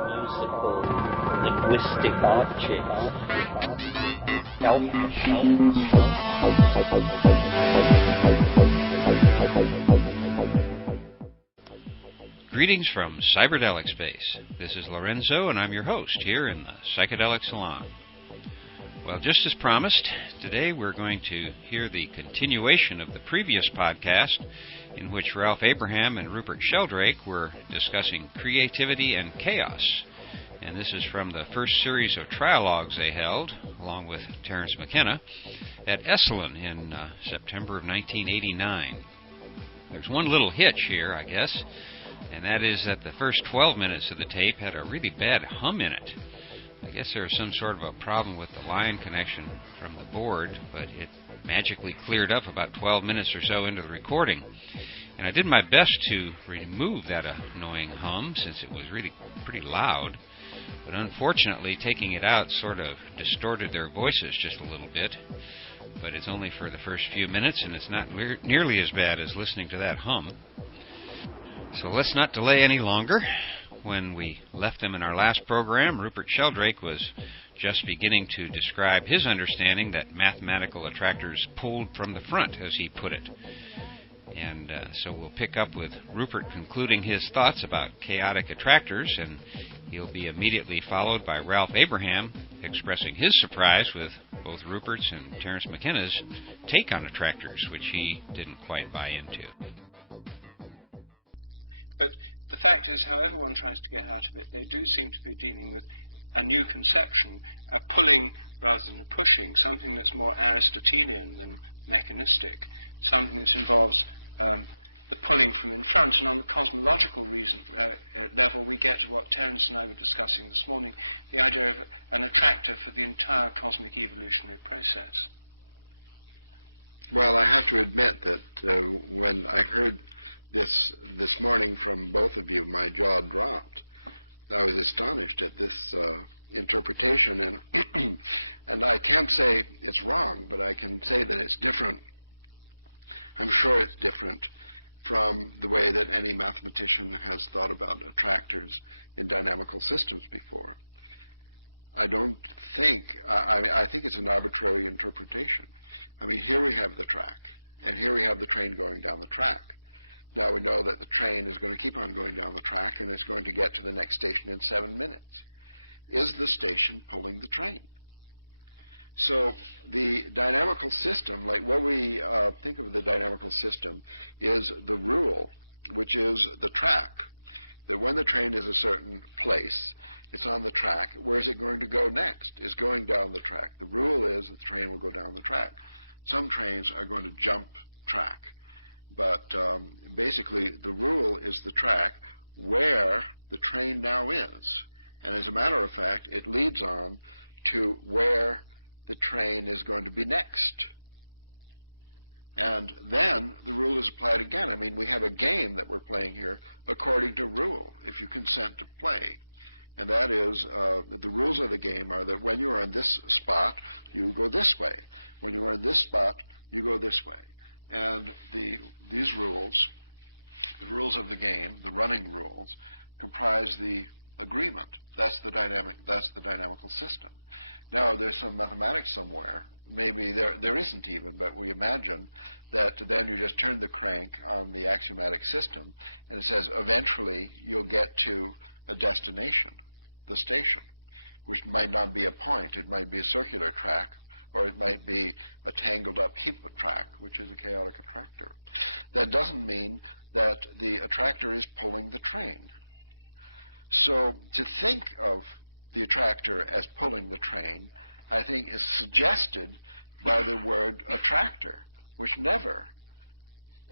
Musical linguistic objects. Greetings from Cyberdelic Space. This is Lorenzo, and I'm your host here in the Psychedelic Salon. Well, just as promised, today we're going to hear the continuation of the previous podcast in which Ralph Abraham and Rupert Sheldrake were discussing creativity and chaos. And this is from the first series of trialogues they held, along with Terence McKenna, at Esalen in September of 1989. There's one little hitch here, I guess, and that is that the first 12 minutes of the tape had a really bad hum in it. I guess there was some sort of a problem with the line connection from the board, but it magically cleared up about 12 minutes or so into the recording. And I did my best to remove that annoying hum, since it was really pretty loud. But unfortunately, taking it out sort of distorted their voices just a little bit. But it's only for the first few minutes, and it's not nearly as bad as listening to that hum. So let's not delay any longer. When we left them in our last program, Rupert Sheldrake was just beginning to describe his understanding that mathematical attractors pulled from the front, as he put it. And so we'll pick up with Rupert concluding his thoughts about chaotic attractors, and he'll be immediately followed by Ralph Abraham expressing his surprise with both Rupert's and Terence McKenna's take on attractors, which he didn't quite buy into. The fact is, how everyone tries to get out of it, they do seem to be dealing with a new conception, a pulling rather than pushing, something that's more Aristotelian than mechanistic, something that involves the pulling from the front, like a cosmological reason for that. Let me get what Terence and I were discussing this morning, an attractor for the entire cosmic evolutionary process. Well, I have to admit that when I heard this morning from both of you, my God, I was astonished at this interpretation. And I can't say it's wrong, but I can say that it's different. I'm sure it's different from the way that any mathematician has thought about attractors in dynamical systems before. I think it's an arbitrary interpretation. I mean, here we have the track, and here we have the train going down the track. Now we know that the train is going to keep on going down the track, and it's going to get to the next station in 7 minutes. Is the station pulling the train? So the dynamical system, like when we think of the dynamical system, is the rule, which is the track. That when the train is a certain place, it's on the track, and where it's going to go next is going down the track. The rule is the train will go down the track. Some trains are going to jump track. But basically, the rule is the track where the train now is. And as a matter of fact, it leads on to where the train is going to be next. And then the rules apply again. I mean, we have a game that we're playing here. The chord some merit somewhere. Maybe there isn't even, but we imagine that then it has turned the crank on the axiomatic system, and it says eventually you'll get to the destination, the station, which might not be a point, it might be a circular track, or it might be a tangled up heap of track, which is a chaotic attractor. That doesn't mean that the attractor is pulling the train. So to think of the attractor as pulling the train, I think, is suggested by the word attractor, which never,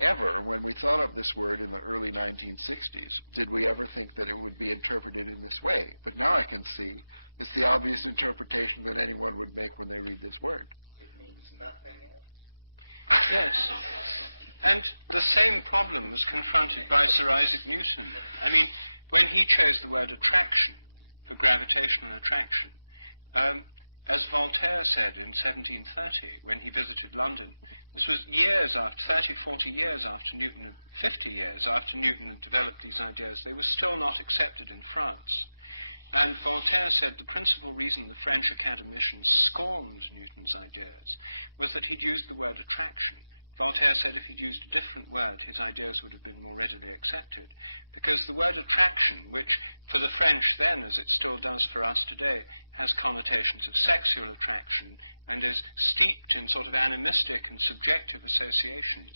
ever, when we thought of this word in the early 1960s, did we ever think that it would be interpreted in this way. But now I can see it's the obvious interpretation that anyone would make when they read this word. It means nothing. Okay. And the second problem was confronted by Sir Isaac Newton. When he chose the word attraction, for gravitational attraction, as Voltaire said in 1730 when he visited London, this was years after, 30, 40 years after Newton, 50 years after Newton had developed these ideas, they were still not accepted in France. And Voltaire said the principal reason the French academicians scorned Newton's ideas was that he used the word attraction. Voltaire said if he used a different word, his ideas would have been more readily accepted, because the word attraction, which for the French then, as it still does for us today, has connotations of sexual attraction and is steeped in sort of animistic and subjective associations,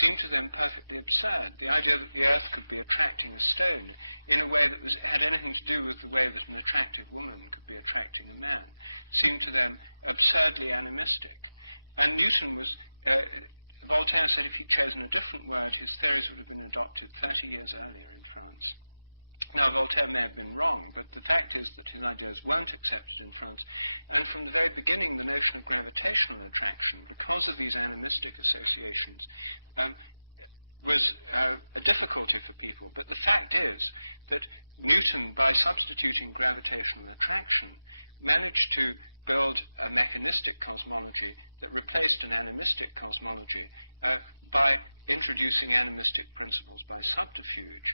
seemed to them perfectly absurd. The idea that the earth could be attracting a stone in a way that was had anything to do with the way that an attractive woman could be attracting a man seemed to them absurdly animistic. And Newton was, Voltaire said if he'd chosen a different word, his theories would have been adopted 30 years earlier in France. Now, Voltaire may have been wrong, but the fact is that his ideas weren't accepted in France. And from the very beginning, the notion of gravitational attraction, because of these animistic associations, was a difficulty for people. But the fact is that Newton, by substituting gravitational attraction, managed to build a mechanistic cosmology that replaced an animistic cosmology by introducing animistic principles by subterfuge.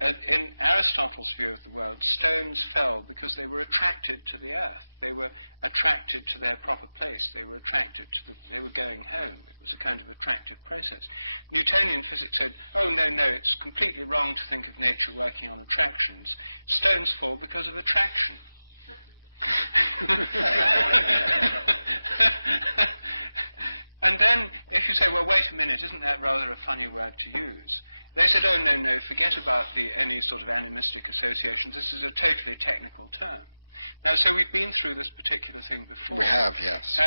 In Aristotle's view of the world, stones fell because they were attracted to the earth. They were attracted to their proper place. They were attracted to they were going home. It was a kind of attractive process. Newtonian physics said, oh, no, it's completely wrong to think of nature working on attractions. Stones fall because of attraction. And then, if you say, well, wait a minute, isn't that rather a funny word to use? They said, oh, no, forget about any sort of animistic associations. This is a totally technical term. So we've been through this particular thing before. So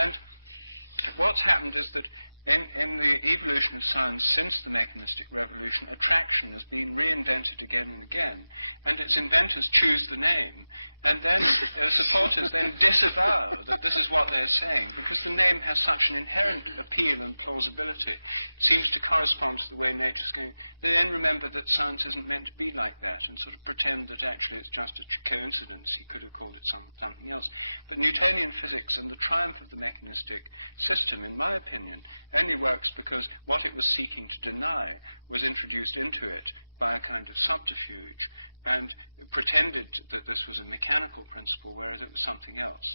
what's happened is that in the evolution of science since the mechanistic revolution, attraction has been reinvented again and again, and its inventors choose the name, and there's a sort of disavowal that this is what they're saying, because the name has such an inherent appeal and plausibility, seems to correspond to the way nature is going. They then remember that science isn't meant to be like that and sort of pretend that actually it's just a coincidence. You could have called it something else. The Newtonian physics and the triumph of the mechanistic system, in my opinion, only works because what it was seeking to deny was introduced into it by a kind of subterfuge and pretended that this was a mechanical principle, whereas it was something else.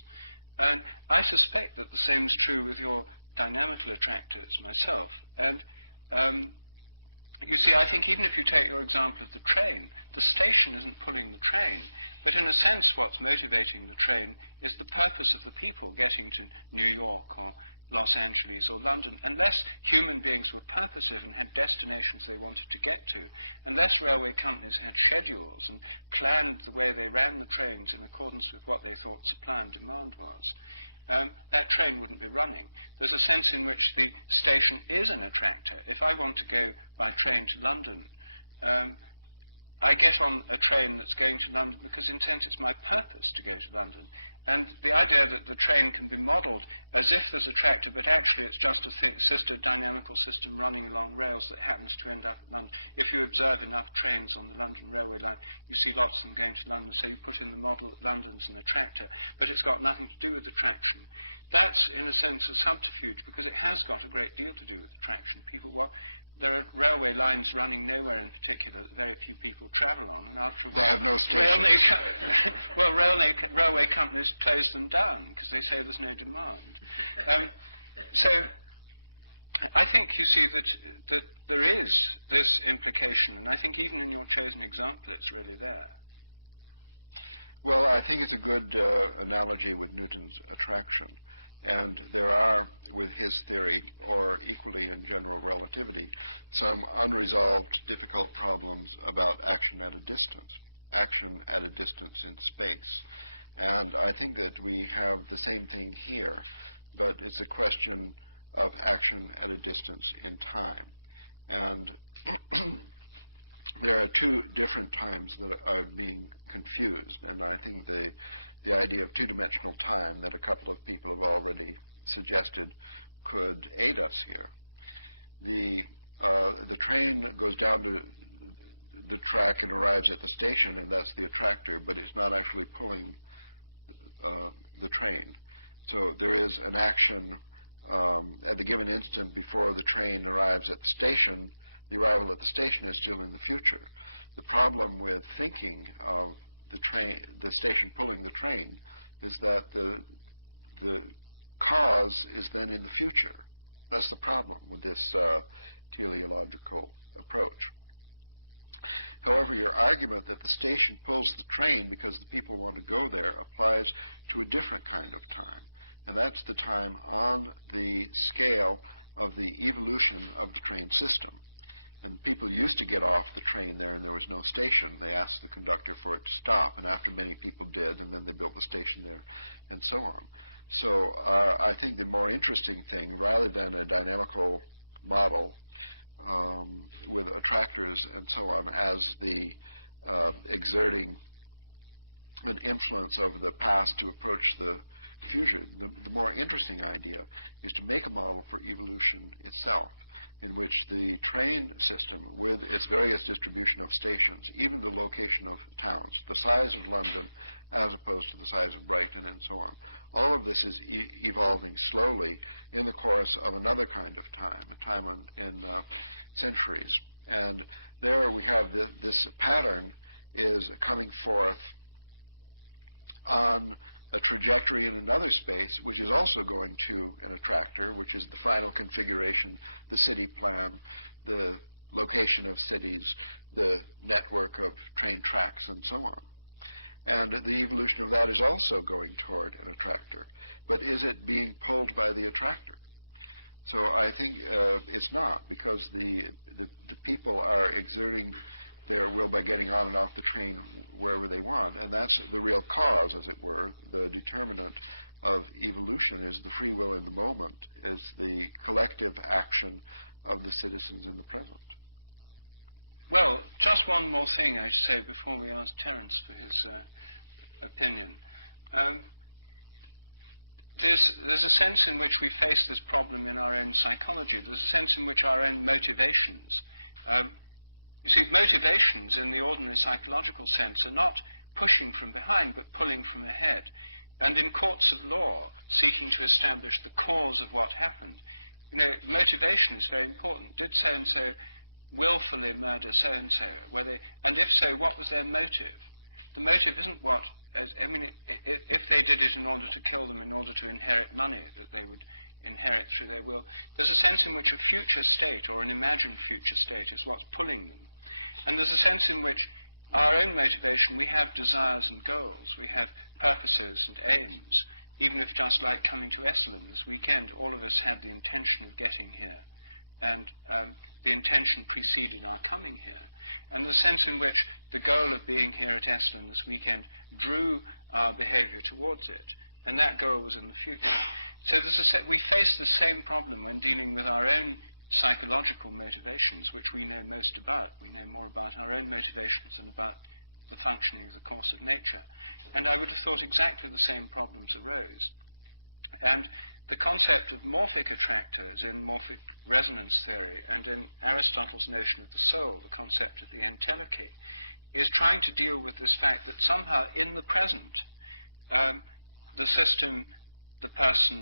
And I suspect that the same is true with your fundamental attractors myself. And you see, I think even if you take your example of the train, the station isn't pulling the train. But in a sense, what's motivating the train is the purpose of the people getting to New York or Los Angeles or London, unless human beings were purposive and had destinations they wanted to get to, unless railway companies had schedules and planned the way they ran the trains in accordance with what they thought supply and demand was, that train wouldn't be running. There's a sense in which the station is an attractor. If I want to go by train to London, I get on a train that's going to London because indeed it's my purpose to go to London. And the idea that the train can be modelled as if it's attractive, but actually it's just a fixed system, dynamical system running along rails that happens to end up at London. If you observe enough trains on the London Railway line, you see lots of them going to London, say, within the model of London as an attractor, but it's got nothing to do with attraction. That's, in a sense, a subterfuge, because it has got a great deal to do with attraction. People were there are railway lines running nowhere in particular. Very few people travel on them after railway companies close them down because they say there's no action at a distance in space. And I think that we have the same thing here, but it's a question of action at a distance in time. And there are two different times that are being confused, and I think the idea of two-dimensional time that a couple of people have already suggested could aid us here. The train goes down the track and arrives at the station, and that's the attractor, but it's not actually pulling the train. So there is an action at a given instant before the train arrives at the station. The arrival at the station is still in the future. The problem with thinking of the station pulling the train is that the cause is then in the future. That's the problem with this teleological approach. However, the argument that the station pulls the train because the people want to go there applies to a different kind of time, and that's the time on the scale of the evolution of the train system. And people used to get off the train there, and there was no station. They asked the conductor for it to stop, and after many people did, and then they built a station there, and so on. So I think the more interesting thing, rather than a dynamical model, attractors and so on, as the exerting an influence over the past to approach the future. The more interesting idea is to make a model for evolution itself, in which the train system, with its various distribution of stations, even the location of towns, the size of London, as opposed to the size of Brighton and so on, all of this is evolving slowly in the course of another kind of time, a time in centuries. And there we have this pattern is coming forth on the trajectory in another space, which is also going to an attractor, which is the final configuration, the city plan, the location of cities, the network of train tracks, and so on. And the evolution of that is also going toward an attractor. But is it being pulled by the attractor? So I think it's not, because the people are exerting their will by getting on off the train wherever they want, and that's the real cause, as it were, the determinant of evolution is the free will of the moment. It's the collective action of the citizens in the present. Now, just one more thing I said before we asked Terence for his opinion. There's a sense in which we face this problem in our own psychology, there's a sense in which our own motivations. You see, motivations in the ordinary psychological sense are not pushing from behind, but pulling from ahead. And in courts of law, seeking to establish the cause of what happened. Motivation is very important. It says so willfully, like the saying, but if so, what was their motive? The motive isn't what, if they did it in order to kill them, in order to inherit money that they would inherit through their will. There's a sense in which a future state or an imagined future state is not pulling them. And there's a sense in which our own motivation, we have desires and goals, we have purposes and aims, even if just like coming to lessons this weekend, all of us have the intention of getting here, and the intention preceding our coming here. And the sense in which the goal of being here at Essen this weekend drew our behavior towards it, and that goal was in the future. So we face the same problem in dealing with our own psychological motivations, which we know most about. We know more about our own motivations than about the functioning of the course of nature. And I would have thought exactly the same problems arose. And the concept of morphic attractors in morphic resonance theory and in Aristotle's notion of the soul, the concept of the entelechy, is trying to deal with this fact that somehow in the present, the system, the person,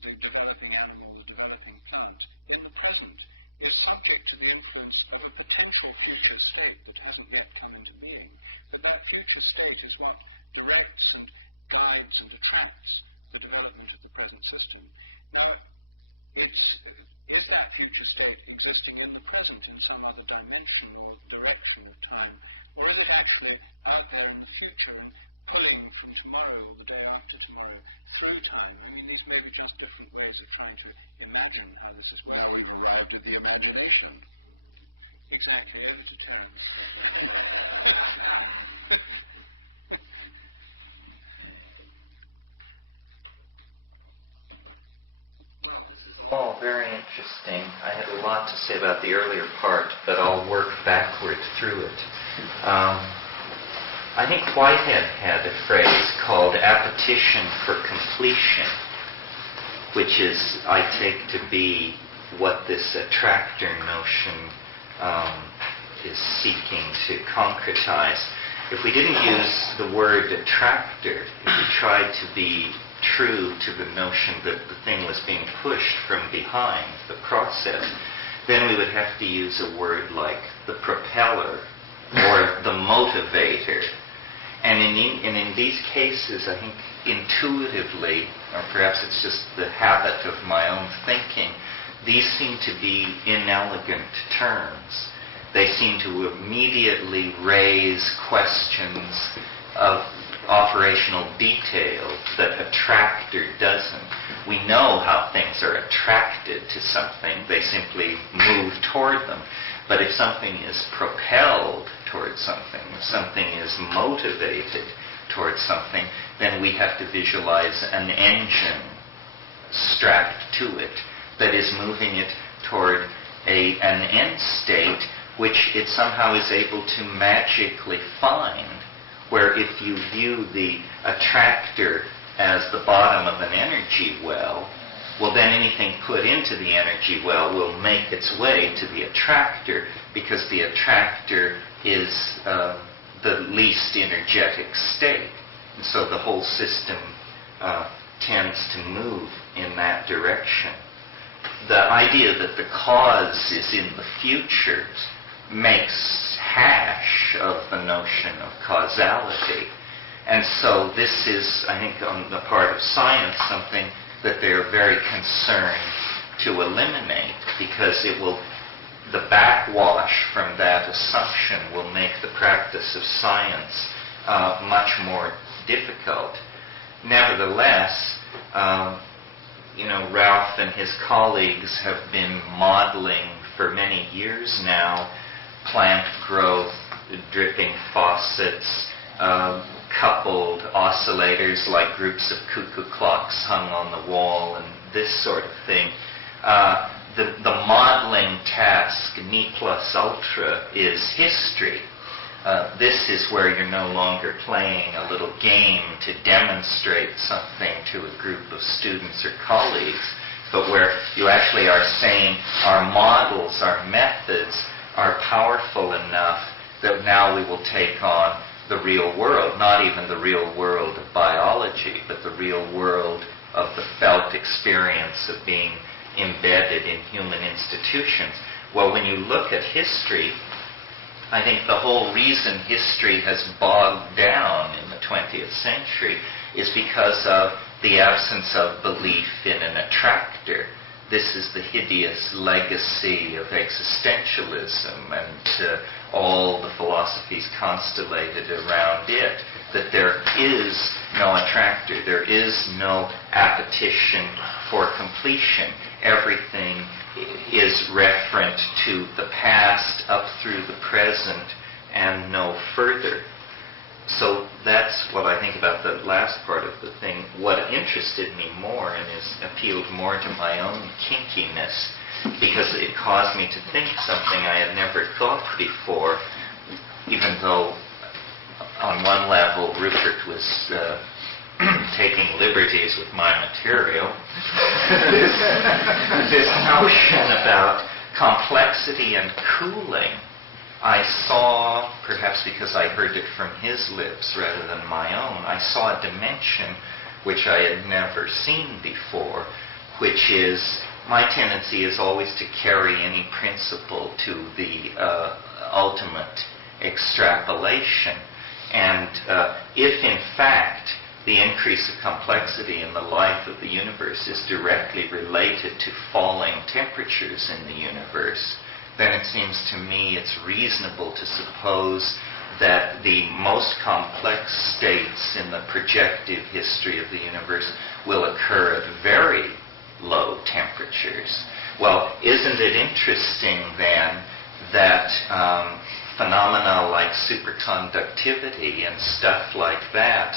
the developing animal, the developing plant, in the present is subject to the influence of a potential future state that hasn't yet come into being. And that future state is what directs and guides and attracts the development of the present system. Now, is that future state existing in the present in some other dimension or direction of time, or is it actually out there in the future and pulling from tomorrow or the day after tomorrow through time? I mean, these may be just different ways of trying to imagine how this is. Well, we've arrived at the imagination. exactly as the term. Oh, very interesting. I had a lot to say about the earlier part, but I'll work backward through it. I think Whitehead had a phrase called appetition for completion, which is, I take to be what this attractor notion is seeking to concretize. If we didn't use the word attractor, if we tried to be true to the notion that the thing was being pushed from behind the process, then we would have to use a word like the propeller or the motivator. And in these cases, I think intuitively, or perhaps it's just the habit of my own thinking, these seem to be inelegant terms. They seem to immediately raise questions of operational detail that attractor doesn't. We know how things are attracted to something. They simply move toward them. But if something is propelled towards something, if something is motivated towards something, then we have to visualize an engine strapped to it that is moving it toward an end state which it somehow is able to magically find, where if you view the attractor as the bottom of an energy well, then anything put into the energy well will make its way to the attractor, because the attractor is the least energetic state. And so the whole system tends to move in that direction. The idea that the cause is in the future makes hash of the notion of causality. And so this is, I think, on the part of science, something that they're very concerned to eliminate, because it will, the backwash from that assumption will make the practice of science much more difficult. Nevertheless, Ralph and his colleagues have been modeling for many years now plant growth, dripping faucets, coupled oscillators like groups of cuckoo clocks hung on the wall, and this sort of thing. The modeling task, ne plus ultra, is history. This is where you're no longer playing a little game to demonstrate something to a group of students or colleagues, but where you actually are saying our models, our methods are powerful enough that now we will take on the real world, not even the real world of biology, but the real world of the felt experience of being embedded in human institutions. Well, when you look at history, I think the whole reason history has bogged down in the 20th century is because of the absence of belief in an attractor. This is the hideous legacy of existentialism and all the philosophies constellated around it, that there is no attractor, there is no appetition for completion. Everything is referent to the past up through the present and no further. So that's what I think about the last part of the thing. What interested me more and has appealed more to my own kinkiness, because it caused me to think something I had never thought before, even though on one level Rupert was taking liberties with my material. this notion about complexity and cooling, I saw, perhaps because I heard it from his lips rather than my own, I saw a dimension which I had never seen before, which is my tendency is always to carry any principle to the ultimate extrapolation. And if in fact the increase of complexity in the life of the universe is directly related to falling temperatures in the universe, then it seems to me it's reasonable to suppose that the most complex states in the projective history of the universe will occur at very low temperatures. Well, isn't it interesting then that phenomena like superconductivity and stuff like that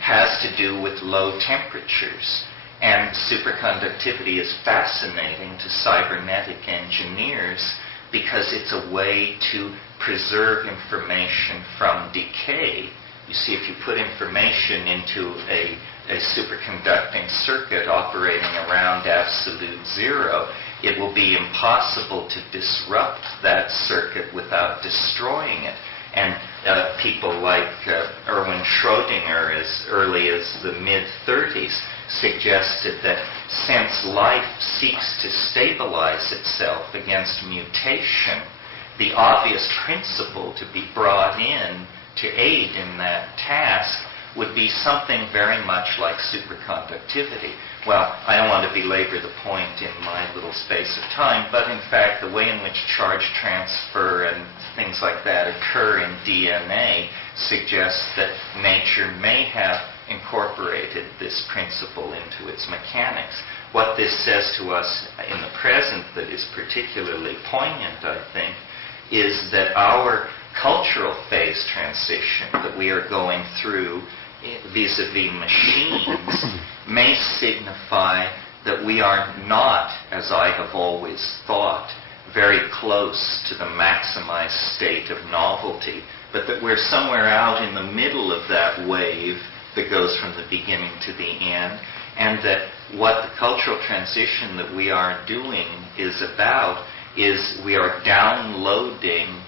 has to do with low temperatures. And superconductivity is fascinating to cybernetic engineers because it's a way to preserve information from decay. You see, if you put information into a superconducting circuit operating around absolute zero, it will be impossible to disrupt that circuit without destroying it. And people like Erwin Schrödinger, as early as the mid-30s, suggested that since life seeks to stabilize itself against mutation, the obvious principle to be brought in to aid in that task would be something very much like superconductivity. Well, I don't want to belabor the point in my little space of time, but in fact, the way in which charge transfer and things like that occur in DNA suggests that nature may have incorporated this principle into its mechanics. What this says to us in the present that is particularly poignant, I think, is that our cultural phase transition that we are going through vis-a-vis machines may signify that we are not, as I have always thought, very close to the maximized state of novelty, but that we're somewhere out in the middle of that wave that goes from the beginning to the end, and that what the cultural transition that we are doing is about is we are downloading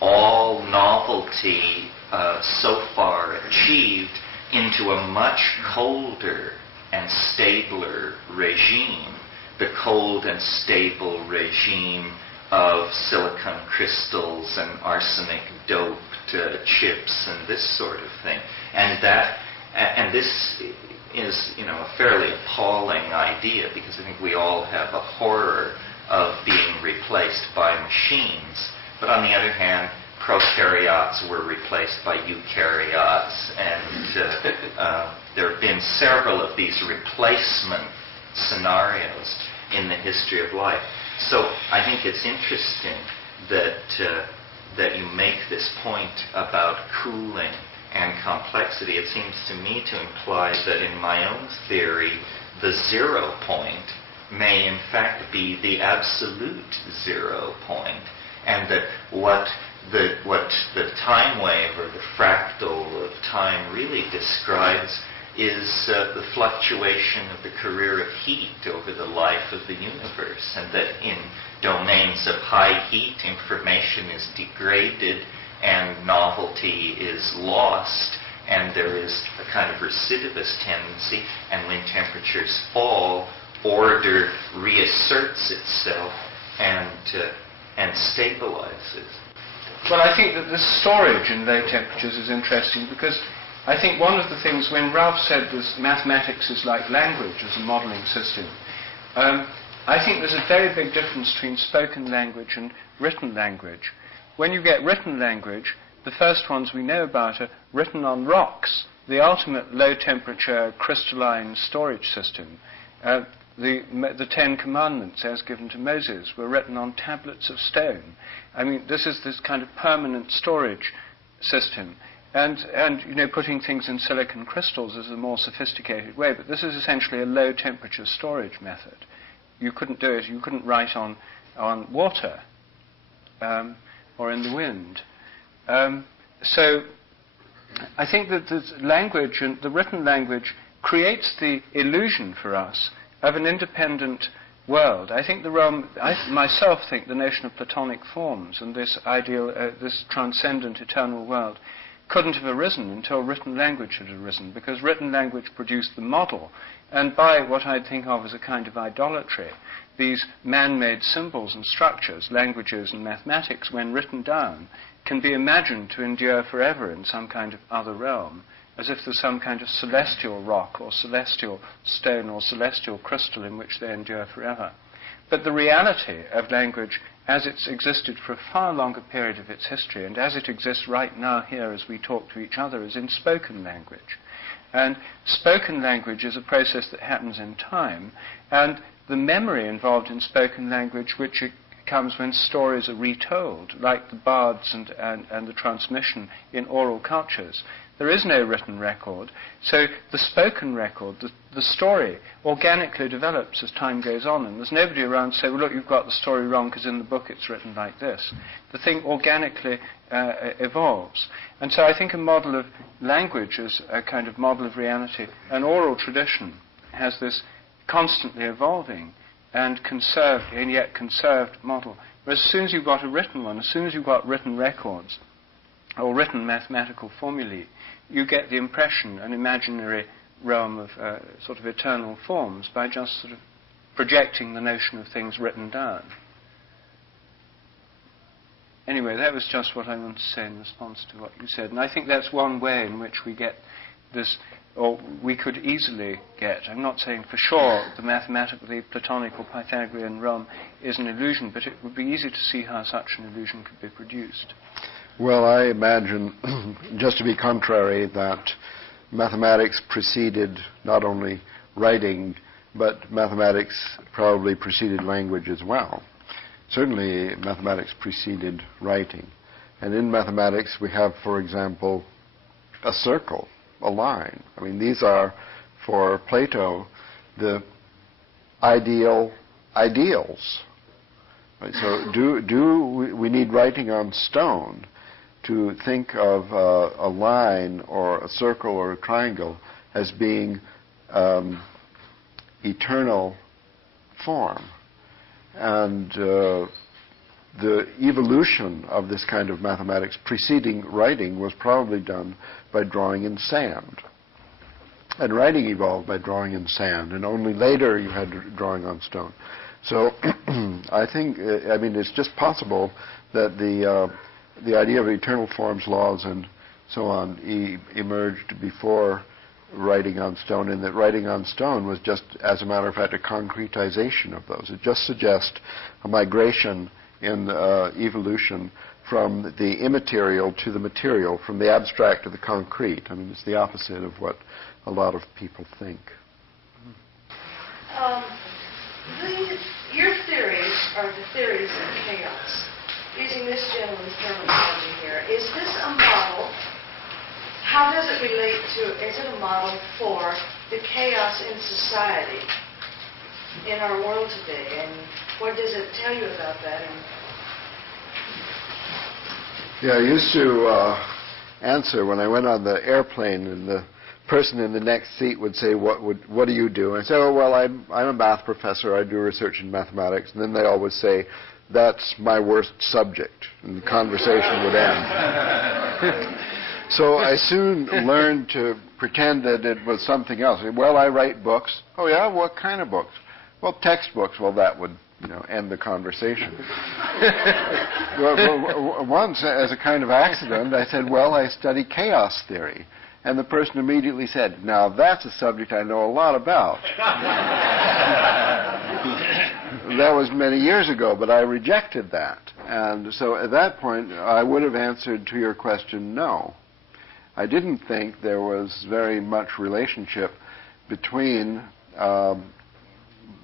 all novelty so far achieved into a much colder and stabler regime, the cold and stable regime of silicon crystals and arsenic-doped chips and this sort of thing. And this is, a fairly appalling idea, because I think we all have a horror of being replaced by machines. But on the other hand, prokaryotes were replaced by eukaryotes, and there have been several of these replacement scenarios in the history of life. So I think it's interesting that you make this point about cooling and complexity. It seems to me to imply that in my own theory, the 0 point may in fact be the absolute 0 point, and that what the time wave or the fractal of time really describes is the fluctuation of the career of heat over the life of the universe, and that in domains of high heat, information is degraded and novelty is lost, and there is a kind of recidivist tendency, and when temperatures fall, order reasserts itself and stabilizes. Well, I think that the storage in low temperatures is interesting, because I think one of the things, when Ralph said this mathematics is like language as a modeling system, I think there's a very big difference between spoken language and written language. When you get written language, the first ones we know about are written on rocks, the ultimate low-temperature crystalline storage system. The Ten Commandments, as given to Moses, were written on tablets of stone. I mean, this is this kind of permanent storage system. And putting things in silicon crystals is a more sophisticated way, but this is essentially a low-temperature storage method. You couldn't do it. You couldn't write on water or in the wind. So I think that the language, and the written language, creates the illusion for us of an independent world. I think I myself think the notion of Platonic forms and this ideal, this transcendent eternal world couldn't have arisen until written language had arisen, because written language produced the model, and by what I'd think of as a kind of idolatry, these man-made symbols and structures, languages and mathematics, when written down, can be imagined to endure forever in some kind of other realm, as if there's some kind of celestial rock or celestial stone or celestial crystal in which they endure forever. But the reality of language, as it's existed for a far longer period of its history, and as it exists right now here as we talk to each other, is in spoken language. And spoken language is a process that happens in time, and the memory involved in spoken language, which comes when stories are retold, like the bards and the transmission in oral cultures. There is no written record, so the spoken record, the story, organically develops as time goes on, and there's nobody around to say, well, look, you've got the story wrong because in the book it's written like this. The thing organically evolves. And so I think a model of language is a kind of model of reality. An oral tradition has this constantly evolving and conserved, and yet conserved model. Whereas as soon as you've got a written one, as soon as you've got written records or written mathematical formulae, you get the impression, an imaginary realm of sort of eternal forms by just sort of projecting the notion of things written down. Anyway, that was just what I wanted to say in response to what you said. And I think that's one way in which we get this, or we could easily get, I'm not saying for sure the mathematically Platonic or Pythagorean realm is an illusion, but it would be easy to see how such an illusion could be produced. Well, I imagine, just to be contrary, that mathematics preceded not only writing, but mathematics probably preceded language as well. Certainly, mathematics preceded writing. And in mathematics, we have, for example, a circle, a line. I mean, these are, for Plato, the ideals. Right? So do we need writing on stone to think of a line or a circle or a triangle as being eternal form? And the evolution of this kind of mathematics preceding writing was probably done by drawing in sand. And writing evolved by drawing in sand, and only later you had drawing on stone. So I think, I mean, it's just possible that the idea of eternal forms, laws, and so on emerged before writing on stone, and that writing on stone was just, as a matter of fact, a concretization of those. It just suggests a migration in evolution from the immaterial to the material, from the abstract to the concrete. I mean, it's the opposite of what a lot of people think. Your theories are the theories of chaos. Using this gentleman's terminology here, is this a model? How does it relate to, is it a model for the chaos in society, in our world today? And what does it tell you about that? Yeah, I used to answer when I went on the airplane, and the person in the next seat would say, what do you do? And I say, oh, well, I'm a math professor. I do research in mathematics. And then they always say, that's my worst subject. And the conversation would end. So I soon learned to pretend that it was something else. Well, I write books. Oh, yeah? What kind of books? Well, textbooks. Well, that would end the conversation. Once, as a kind of accident, I said, well, I study chaos theory. And the person immediately said, now that's a subject I know a lot about. That was many years ago, but I rejected that. And so at that point, I would have answered to your question, no. I didn't think there was very much relationship between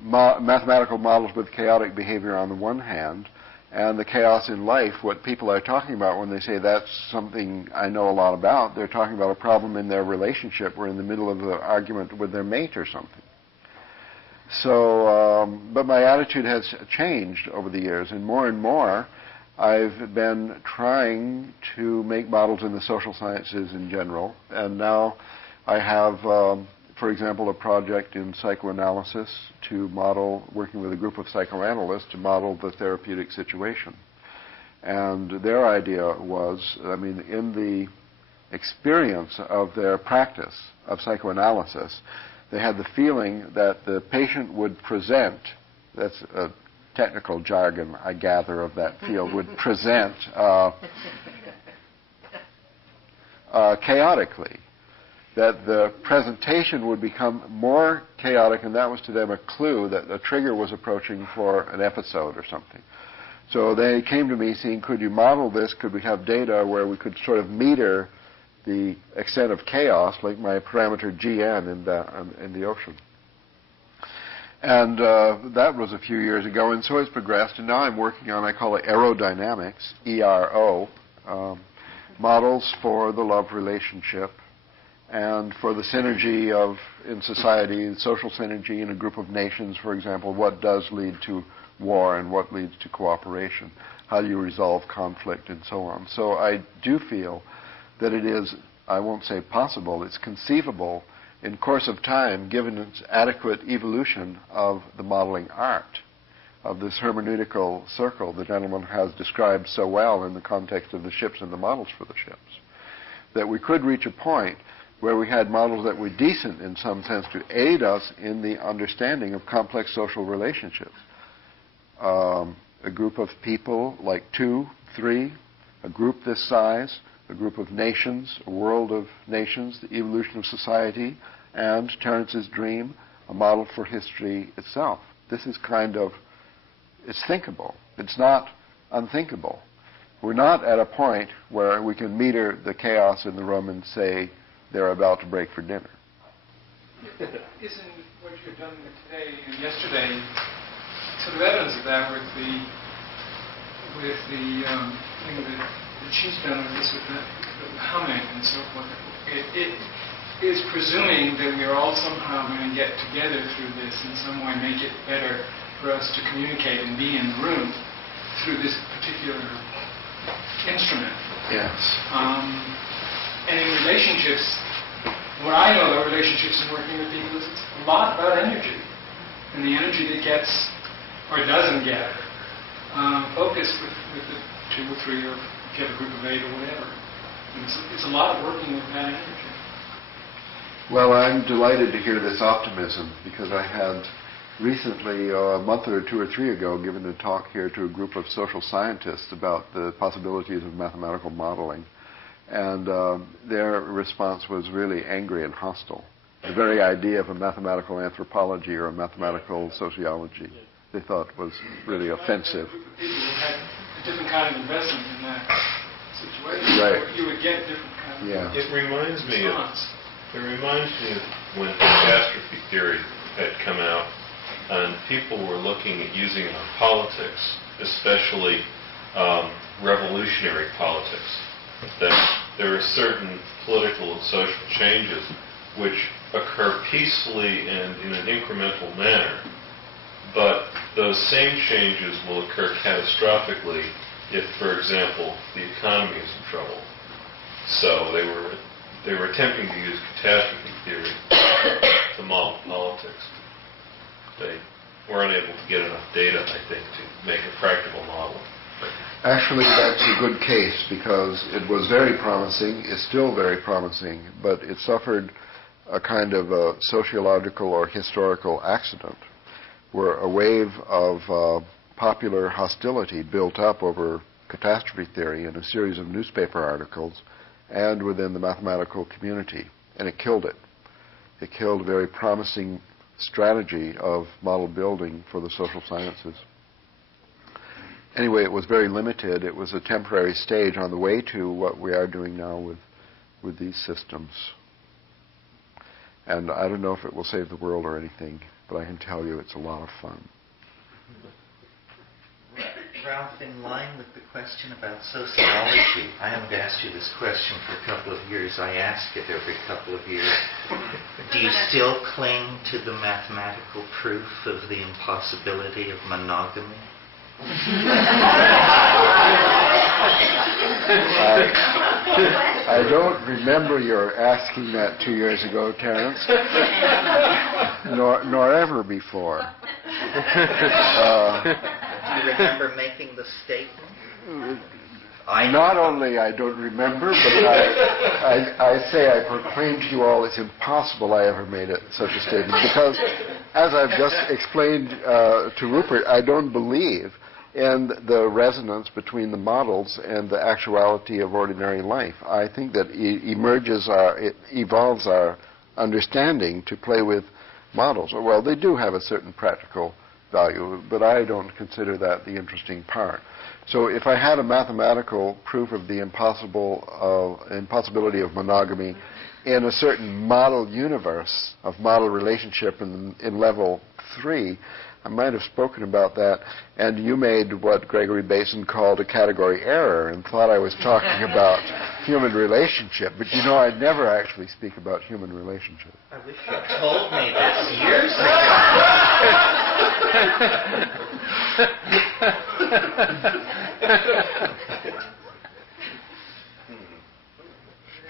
mathematical models with chaotic behavior on the one hand and the chaos in life. What people are talking about when they say that's something I know a lot about, they're talking about a problem in their relationship or in the middle of the argument with their mate or something. So, but my attitude has changed over the years, and more I've been trying to make models in the social sciences in general, and now I have, for example, a project in psychoanalysis to model, working with a group of psychoanalysts to model the therapeutic situation. And their idea was, I mean, in the experience of their practice of psychoanalysis, they had the feeling that the patient would present, that's a technical jargon, I gather, of that field, would present chaotically. That the presentation would become more chaotic, and that was to them a clue that a trigger was approaching for an episode or something. So they came to me saying, could you model this? Could we have data where we could sort of meter the extent of chaos, like my parameter Gn in the ocean? And that was a few years ago, and so it's progressed, and now I'm working on, I call it aerodynamics, ERO, models for the love relationship and for the synergy of, in society, social synergy in a group of nations, for example, what does lead to war and what leads to cooperation, how do you resolve conflict and so on. So I do feel that it is, I won't say possible, it's conceivable in course of time, given its adequate evolution of the modeling art, of this hermeneutical circle the gentleman has described so well in the context of the ships and the models for the ships, that we could reach a point where we had models that were decent in some sense to aid us in the understanding of complex social relationships. A group of people, like 2, 3, a group this size, a group of nations, a world of nations, the evolution of society, and Terence's dream, a model for history itself. This is kind of, it's thinkable. It's not unthinkable. We're not at a point where we can meter the chaos in the room and say they're about to break for dinner. Isn't what you've done today and yesterday sort of evidence of that with the thing that she's done with this, with the humming and so forth? It is presuming that we are all somehow going to get together through this in some way, make it better for us to communicate and be in the room through this particular instrument. Yes. And in relationships, what I know about relationships and working with people is it's a lot about energy. And the energy that gets, or doesn't get, focused with the 2 or 3, or if you have a group of 8 or whatever. And it's a lot of working with that energy. Well, I'm delighted to hear this optimism, because I had recently, a month or 2 or 3 ago, given a talk here to a group of social scientists about the possibilities of mathematical modeling. And their response was really angry and hostile. The very idea of a mathematical anthropology or a mathematical sociology they thought was really offensive. People who had a different kind of investment in that situation. Right. You would get different kind of Yeah. It reminds me response. of when catastrophe theory had come out, and people were looking at using it on politics, especially revolutionary politics. That there are certain political and social changes which occur peacefully and in an incremental manner, but those same changes will occur catastrophically if, for example, the economy is in trouble. So they were attempting to use catastrophe theory to model politics. They were unable to get enough data, I think, to make a practical model. Actually, that's a good case, because it was very promising, it's still very promising, but it suffered a kind of a sociological or historical accident, where a wave of popular hostility built up over catastrophe theory in a series of newspaper articles and within the mathematical community, and it killed it. It killed a very promising strategy of model building for the social sciences. Anyway, it was very limited. It was a temporary stage on the way to what we are doing now with these systems. And I don't know if it will save the world or anything, but I can tell you it's a lot of fun. Ralph, in line with the question about sociology, I haven't asked you this question for a couple of years. I ask it every couple of years. Do you still cling to the mathematical proof of the impossibility of monogamy? I don't remember your asking that 2 years ago, Terence, nor ever before. Do you remember making the statement? Not only I don't remember, but I say I proclaim to you all it's impossible I ever made such a statement, because as I've just explained to Rupert, I don't believe in the resonance between the models and the actuality of ordinary life. I think that it evolves our understanding to play with models. Well, they do have a certain practical value, but I don't consider that the interesting part. So if I had a mathematical proof of the impossibility of monogamy in a certain model universe of model relationship in level 3. I might have spoken about that, and you made what Gregory Basin called a category error and thought I was talking about human relationship. But you know, I never actually speak about human relationship. I wish you had told me this years ago.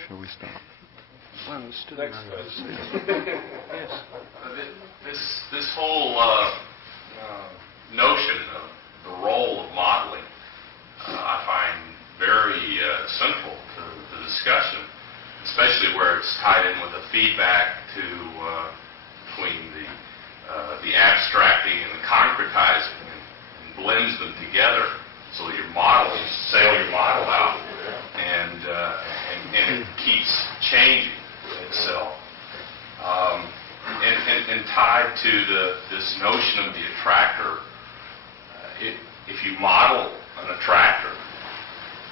Shall we stop? Well, it's still Next yes. This whole notion of the role of modeling, I find very central to the discussion, especially where it's tied in with the feedback between the abstracting and the concretizing, and blends them together so that your model, you sail your model out, and it keeps changing itself. And tied to this notion of the attractor, if you model an attractor,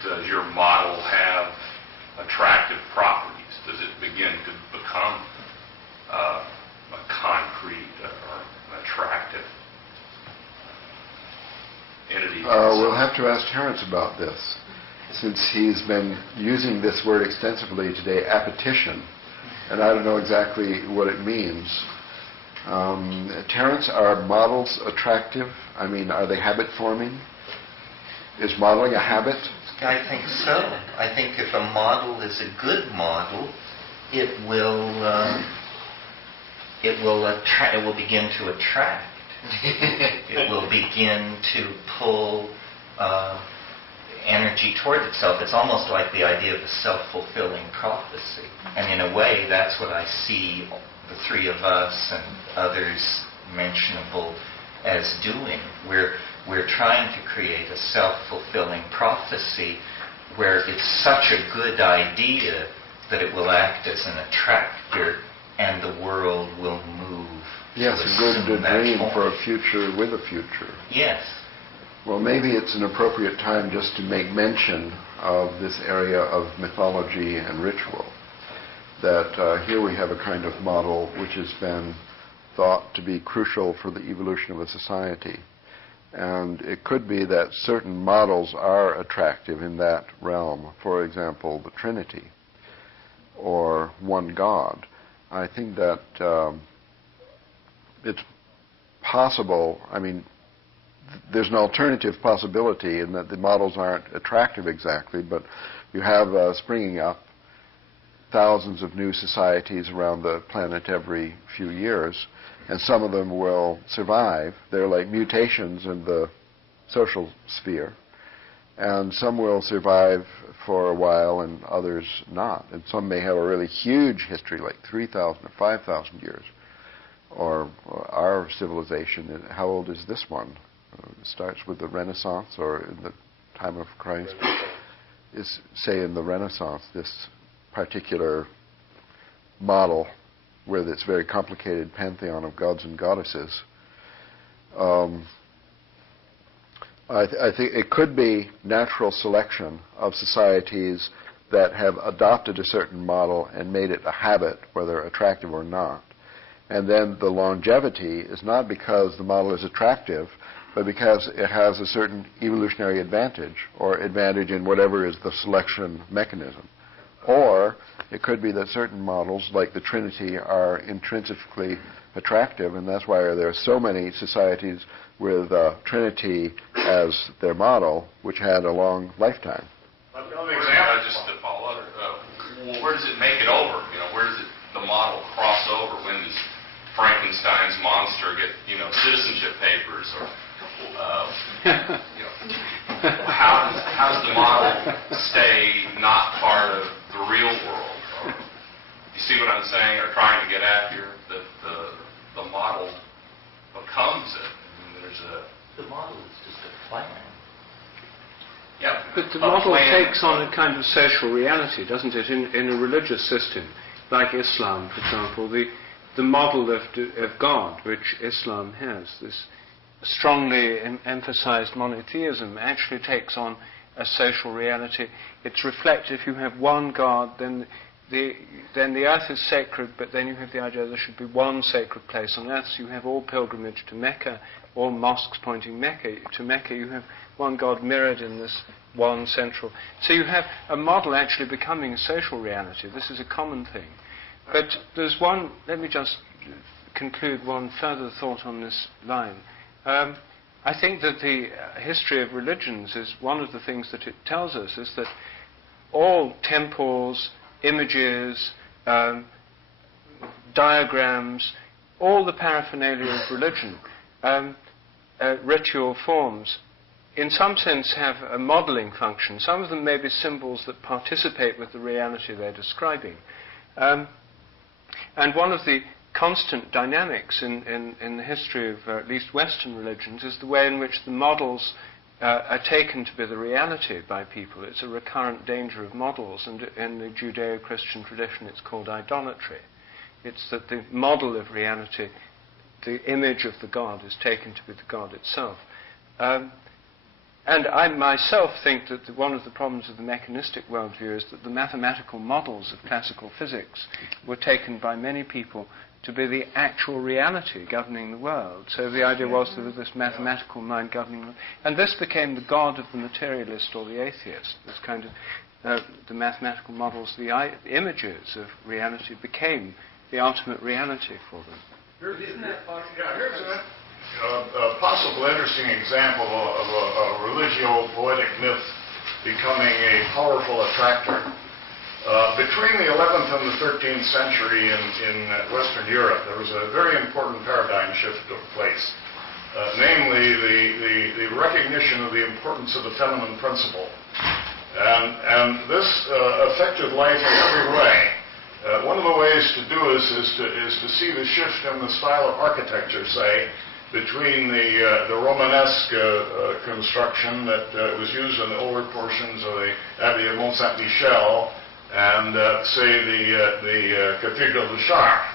does your model have attractive properties? Does it begin to become a concrete or an attractive entity? We'll have to ask Terence about this, since he's been using this word extensively today, appetition, and I don't know exactly what it means. Terence, are models attractive? I mean, are they habit-forming? Is modeling a habit? I think so. I think if a model is a good model, it will begin to attract. It will begin to pull energy toward itself. It's almost like the idea of a self-fulfilling prophecy. And in a way, that's what I see the three of us and others mentionable as doing. We're trying to create a self-fulfilling prophecy where it's such a good idea that it will act as an attractor and the world will move. Yes, a good dream for a future with a future. Yes. Well, maybe it's an appropriate time just to make mention of this area of mythology and ritual. That here we have a kind of model which has been thought to be crucial for the evolution of a society. And it could be that certain models are attractive in that realm. For example, the Trinity or one God. I think that it's possible, I mean, there's an alternative possibility in that the models aren't attractive exactly, but you have springing up thousands of new societies around the planet every few years, and some of them will survive. They're like mutations in the social sphere, and some will survive for a while and others not. And some may have a really huge history, like 3,000 or 5,000 years. Or our civilization, how old is this one? It starts with the Renaissance or in the time of Christ. Is, say, in the Renaissance, this particular model with its very complicated pantheon of gods and goddesses. I think it could be natural selection of societies that have adopted a certain model and made it a habit, whether attractive or not. And then the longevity is not because the model is attractive, but because it has a certain evolutionary advantage, or advantage in whatever is the selection mechanism. Or it could be that certain models, like the Trinity, are intrinsically attractive, and that's why there are so many societies with Trinity as their model, which had a long lifetime. Another example, just to follow up, where does it make it over? You know, where does the model cross over? When does Frankenstein's monster get, citizenship papers, or how does the model stay not part of the real world? Or, you see what I'm saying, or trying to get at here? That the model becomes it. I mean, the model is just a plan. Yeah, but the model takes on a kind of social reality, doesn't it? In a religious system, like Islam, for example, the model of God, which Islam has, this strongly emphasized monotheism, actually takes on a social reality. It's reflected. If you have one God, then then the earth is sacred, but then you have the idea there should be one sacred place on earth. So you have all pilgrimage to Mecca, all mosques pointing to Mecca. You have one God mirrored in this one central. So you have a model actually becoming a social reality. This is a common thing. But there's one, let me just conclude one further thought on this line. I think that the history of religions is one of the things that it tells us is that all temples, images, diagrams, all the paraphernalia of religion, ritual forms, in some sense have a modeling function. Some of them may be symbols that participate with the reality they're describing. And one of the constant dynamics in the history of at least Western religions is the way in which the models are taken to be the reality by people. It's a recurrent danger of models, and in the Judeo-Christian tradition it's called idolatry. It's that the model of reality, the image of the God, is taken to be the God itself. And I myself think that one of the problems of the mechanistic worldview is that the mathematical models of classical physics were taken by many people to be the actual reality governing the world. So the idea was there was this mathematical mind governing the world. And this became the God of the materialist or the atheist. This kind of, the mathematical models, the images of reality became the ultimate reality for them. Isn't that possible? Yeah, here's a possible interesting example of a religio-poetic myth becoming a powerful attractor. Between the 11th and the 13th century in Western Europe, there was a very important paradigm shift that took place. Namely, the recognition of the importance of the feminine principle. And this affected life in every way. One of the ways to do this is to see the shift in the style of architecture, say, between the Romanesque construction that was used in the older portions of the Abbey of Mont Saint-Michel and, say, the Cathedral de Chartres.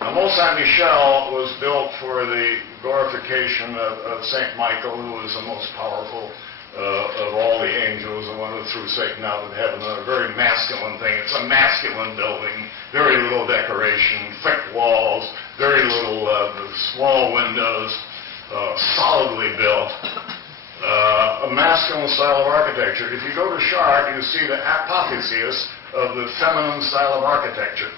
Now, Mont Saint-Michel was built for the glorification of Saint Michael, who was the most powerful of all the angels, the one who threw Satan out of heaven. A very masculine thing. It's a masculine building, very little decoration, thick walls, very little small windows, solidly built. A masculine style of architecture. If you go to Chartres, you see the apotheosis of the feminine style of architecture.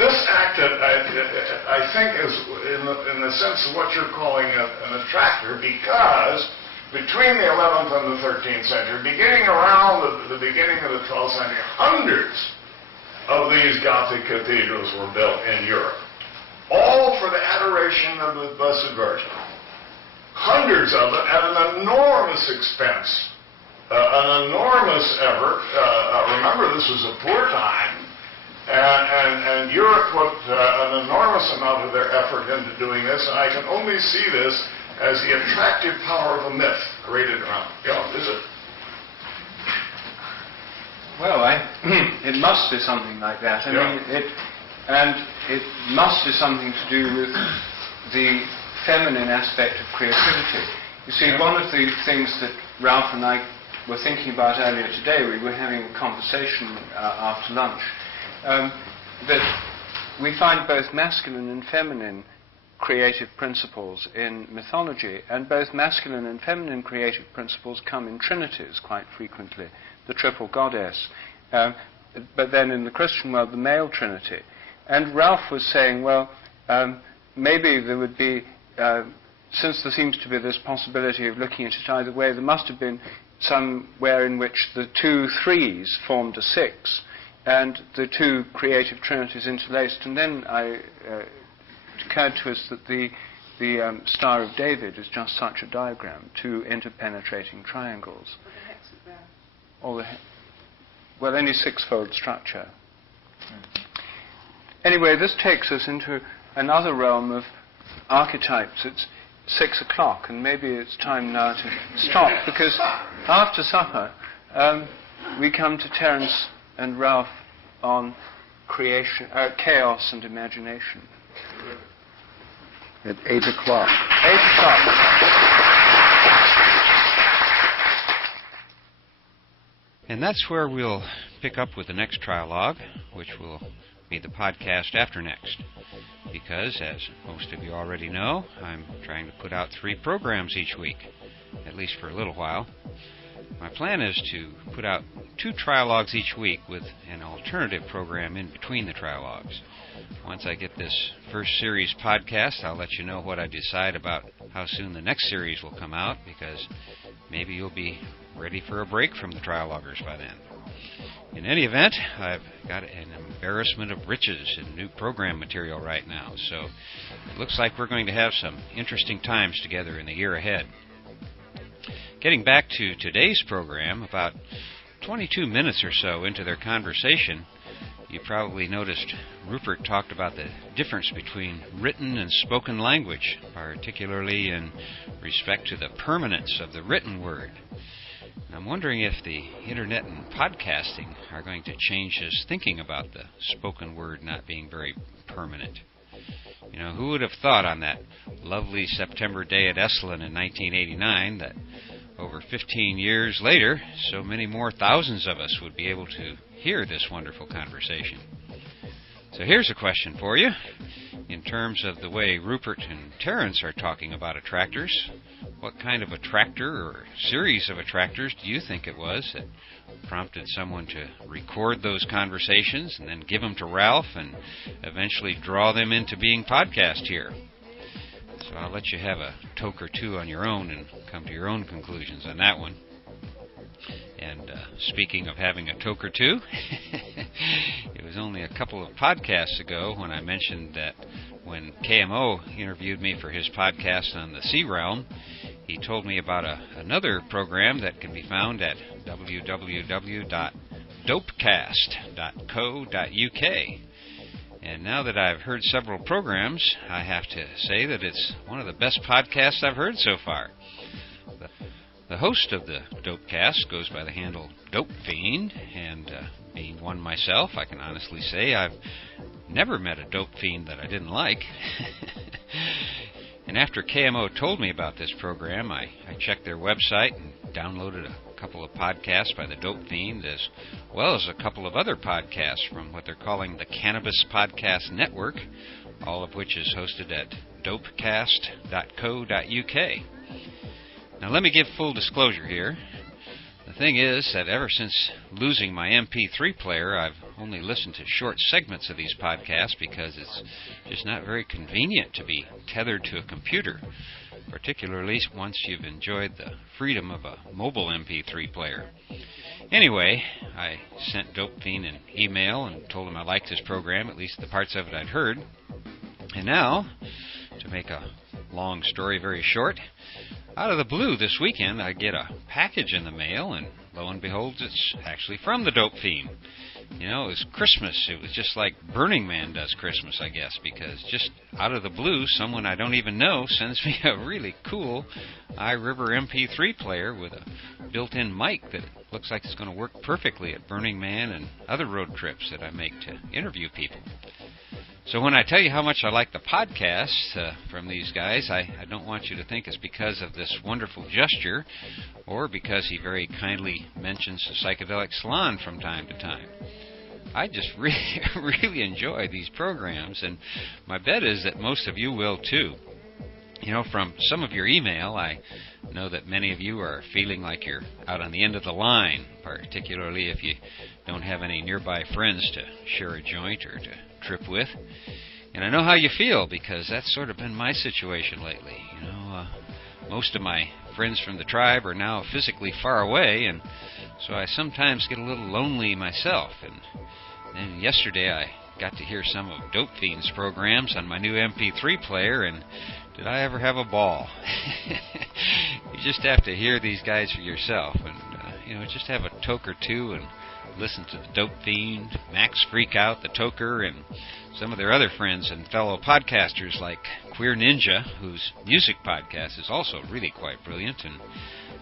This acted, I think, is in the sense of what you're calling an attractor, because between the 11th and the 13th century, beginning around the beginning of the 12th century, hundreds of these Gothic cathedrals were built in Europe, all for the adoration of the Blessed Virgin. Hundreds of them at an enormous expense, an enormous effort. Remember, this was a poor time, and Europe put an enormous amount of their effort into doing this, and I can only see this as the attractive power of a myth created around. Is it? Well, it must be something like that. I mean, it must be something to do with the feminine aspect of creativity. You see, one of the things that Ralph and I were thinking about earlier today, we were having a conversation after lunch, that we find both masculine and feminine creative principles in mythology, and both masculine and feminine creative principles come in trinities quite frequently, the triple goddess, but then in the Christian world, the male trinity. And Ralph was saying, well, maybe there would be, since there seems to be this possibility of looking at it either way, there must have been somewhere in which the two threes formed a six, and the two creative trinities interlaced, and then it occurred to us that the Star of David is just such a diagram, two interpenetrating triangles. Or well, any six-fold structure. Anyway, this takes us into another realm of archetypes. It's 6 o'clock, and maybe it's time now to stop, because after supper we come to Terence and Ralph on creation, chaos and imagination. At 8 o'clock. 8 o'clock. And that's where we'll pick up with the next trialogue, which will be the podcast after next. Because, as most of you already know, I'm trying to put out 3 programs each week, at least for a little while. My plan is to put out 2 trialogues each week with an alternative program in between the trialogues. Once I get this first series podcast, I'll let you know what I decide about how soon the next series will come out, because maybe you'll be ready for a break from the trialoguers by then. In any event, I've got an embarrassment of riches in new program material right now, so it looks like we're going to have some interesting times together in the year ahead. Getting back to today's program, about 22 minutes or so into their conversation, you probably noticed Rupert talked about the difference between written and spoken language, particularly in respect to the permanence of the written word. I'm wondering if the internet and podcasting are going to change his thinking about the spoken word not being very permanent. You know, who would have thought on that lovely September day at Esalen in 1989 that over 15 years later, so many more thousands of us would be able to hear this wonderful conversation? So here's a question for you. In terms of the way Rupert and Terence are talking about attractors, what kind of attractor or series of attractors do you think it was that prompted someone to record those conversations and then give them to Ralph and eventually draw them into being podcast here? So I'll let you have a toke or two on your own and come to your own conclusions on that one. And speaking of having a toke or two, it was only a couple of podcasts ago when I mentioned that when KMO interviewed me for his podcast on the Sea Realm, he told me about another program that can be found at www.dopecast.co.uk. And now that I've heard several programs, I have to say that it's one of the best podcasts I've heard so far. The host of the Dopecast goes by the handle Dope Fiend, and being one myself, I can honestly say I've never met a dope fiend that I didn't like. And after KMO told me about this program, I checked their website and downloaded a couple of podcasts by the Dope Fiend, as well as a couple of other podcasts from what they're calling the Cannabis Podcast Network, all of which is hosted at dopecast.co.uk. Now let me give full disclosure here. The thing is that ever since losing my MP3 player, I've only listened to short segments of these podcasts because it's just not very convenient to be tethered to a computer, particularly once you've enjoyed the freedom of a mobile MP3 player. Anyway, I sent Dope Fiend an email and told him I liked his program, at least the parts of it I'd heard. And now, to make a long story very short, out of the blue this weekend, I get a package in the mail, and lo and behold, it's actually from the Dope Fiend. You know, it was Christmas. It was just like Burning Man does Christmas, I guess, because just out of the blue, someone I don't even know sends me a really cool iRiver MP3 player with a built-in mic that looks like it's going to work perfectly at Burning Man and other road trips that I make to interview people. So when I tell you how much I like the podcast from these guys, I don't want you to think it's because of this wonderful gesture or because he very kindly mentions the Psychedelic Salon from time to time. I just really enjoy these programs, and my bet is that most of you will too. You know, from some of your email, I know that many of you are feeling like you're out on the end of the line, particularly if you don't have any nearby friends to share a joint or to trip with. And I know how you feel, because that's sort of been my situation lately. You know, most of my friends from the tribe are now physically far away, and so I sometimes get a little lonely myself. And then yesterday I got to hear some of Dope Fiend's programs on my new MP3 player, and did I ever have a ball. You just have to hear these guys for yourself, and just have a toke or two and listen to the Dope Fiend, Max Freakout, the Toker, and some of their other friends and fellow podcasters like Queer Ninja, whose music podcast is also really quite brilliant. And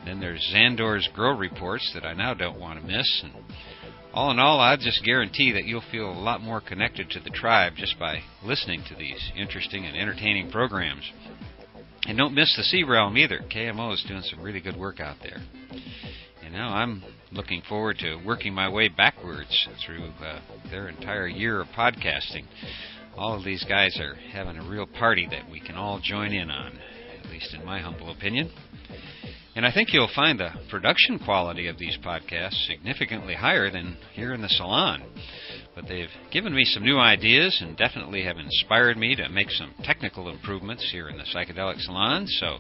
then there's Xandor's Grow Reports that I now don't want to miss. And all in all, I just guarantee that you'll feel a lot more connected to the tribe just by listening to these interesting and entertaining programs. And don't miss the Sea Realm either. KMO is doing some really good work out there. And now I'm looking forward to working my way backwards through their entire year of podcasting. All of these guys are having a real party that we can all join in on, at least in my humble opinion. And I think you'll find the production quality of these podcasts significantly higher than here in the salon. But they've given me some new ideas and definitely have inspired me to make some technical improvements here in the Psychedelic Salon. So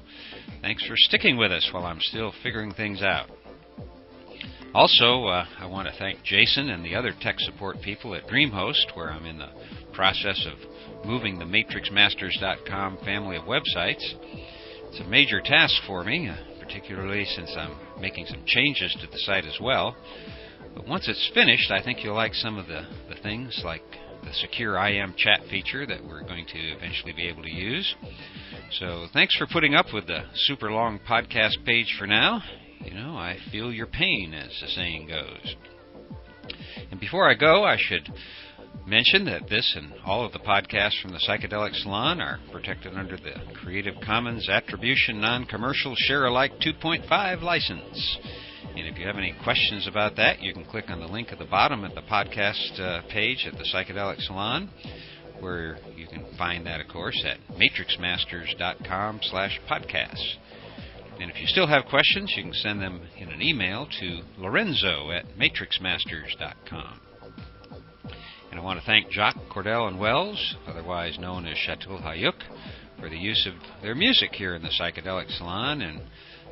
thanks for sticking with us while I'm still figuring things out. Also, I want to thank Jason and the other tech support people at DreamHost, where I'm in the process of moving the MatrixMasters.com family of websites. It's a major task for me, particularly since I'm making some changes to the site as well. But once it's finished, I think you'll like some of the things like the secure IM chat feature that we're going to eventually be able to use. So thanks for putting up with the super long podcast page for now. You know, I feel your pain, as the saying goes. And before I go, I should mention that this and all of the podcasts from the Psychedelic Salon are protected under the Creative Commons Attribution Non-Commercial Share-alike 2.5 license. And if you have any questions about that, you can click on the link at the bottom at the podcast page at the Psychedelic Salon, where you can find that, of course, at matrixmasters.com/podcasts. And if you still have questions, you can send them in an email to lorenzo@matrixmasters.com. And I want to thank Jacques Cordell and Wells, otherwise known as Chateau Hayuk, for the use of their music here in the Psychedelic Salon. And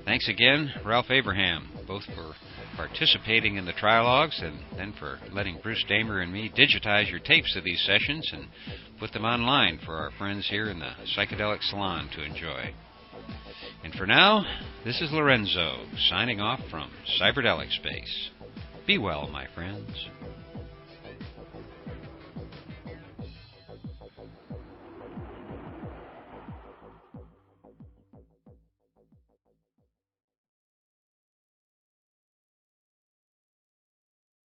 thanks again, Ralph Abraham, both for participating in the trialogues and then for letting Bruce Damer and me digitize your tapes of these sessions and put them online for our friends here in the Psychedelic Salon to enjoy. And for now, this is Lorenzo, signing off from Cyberdelic Space. Be well, my friends.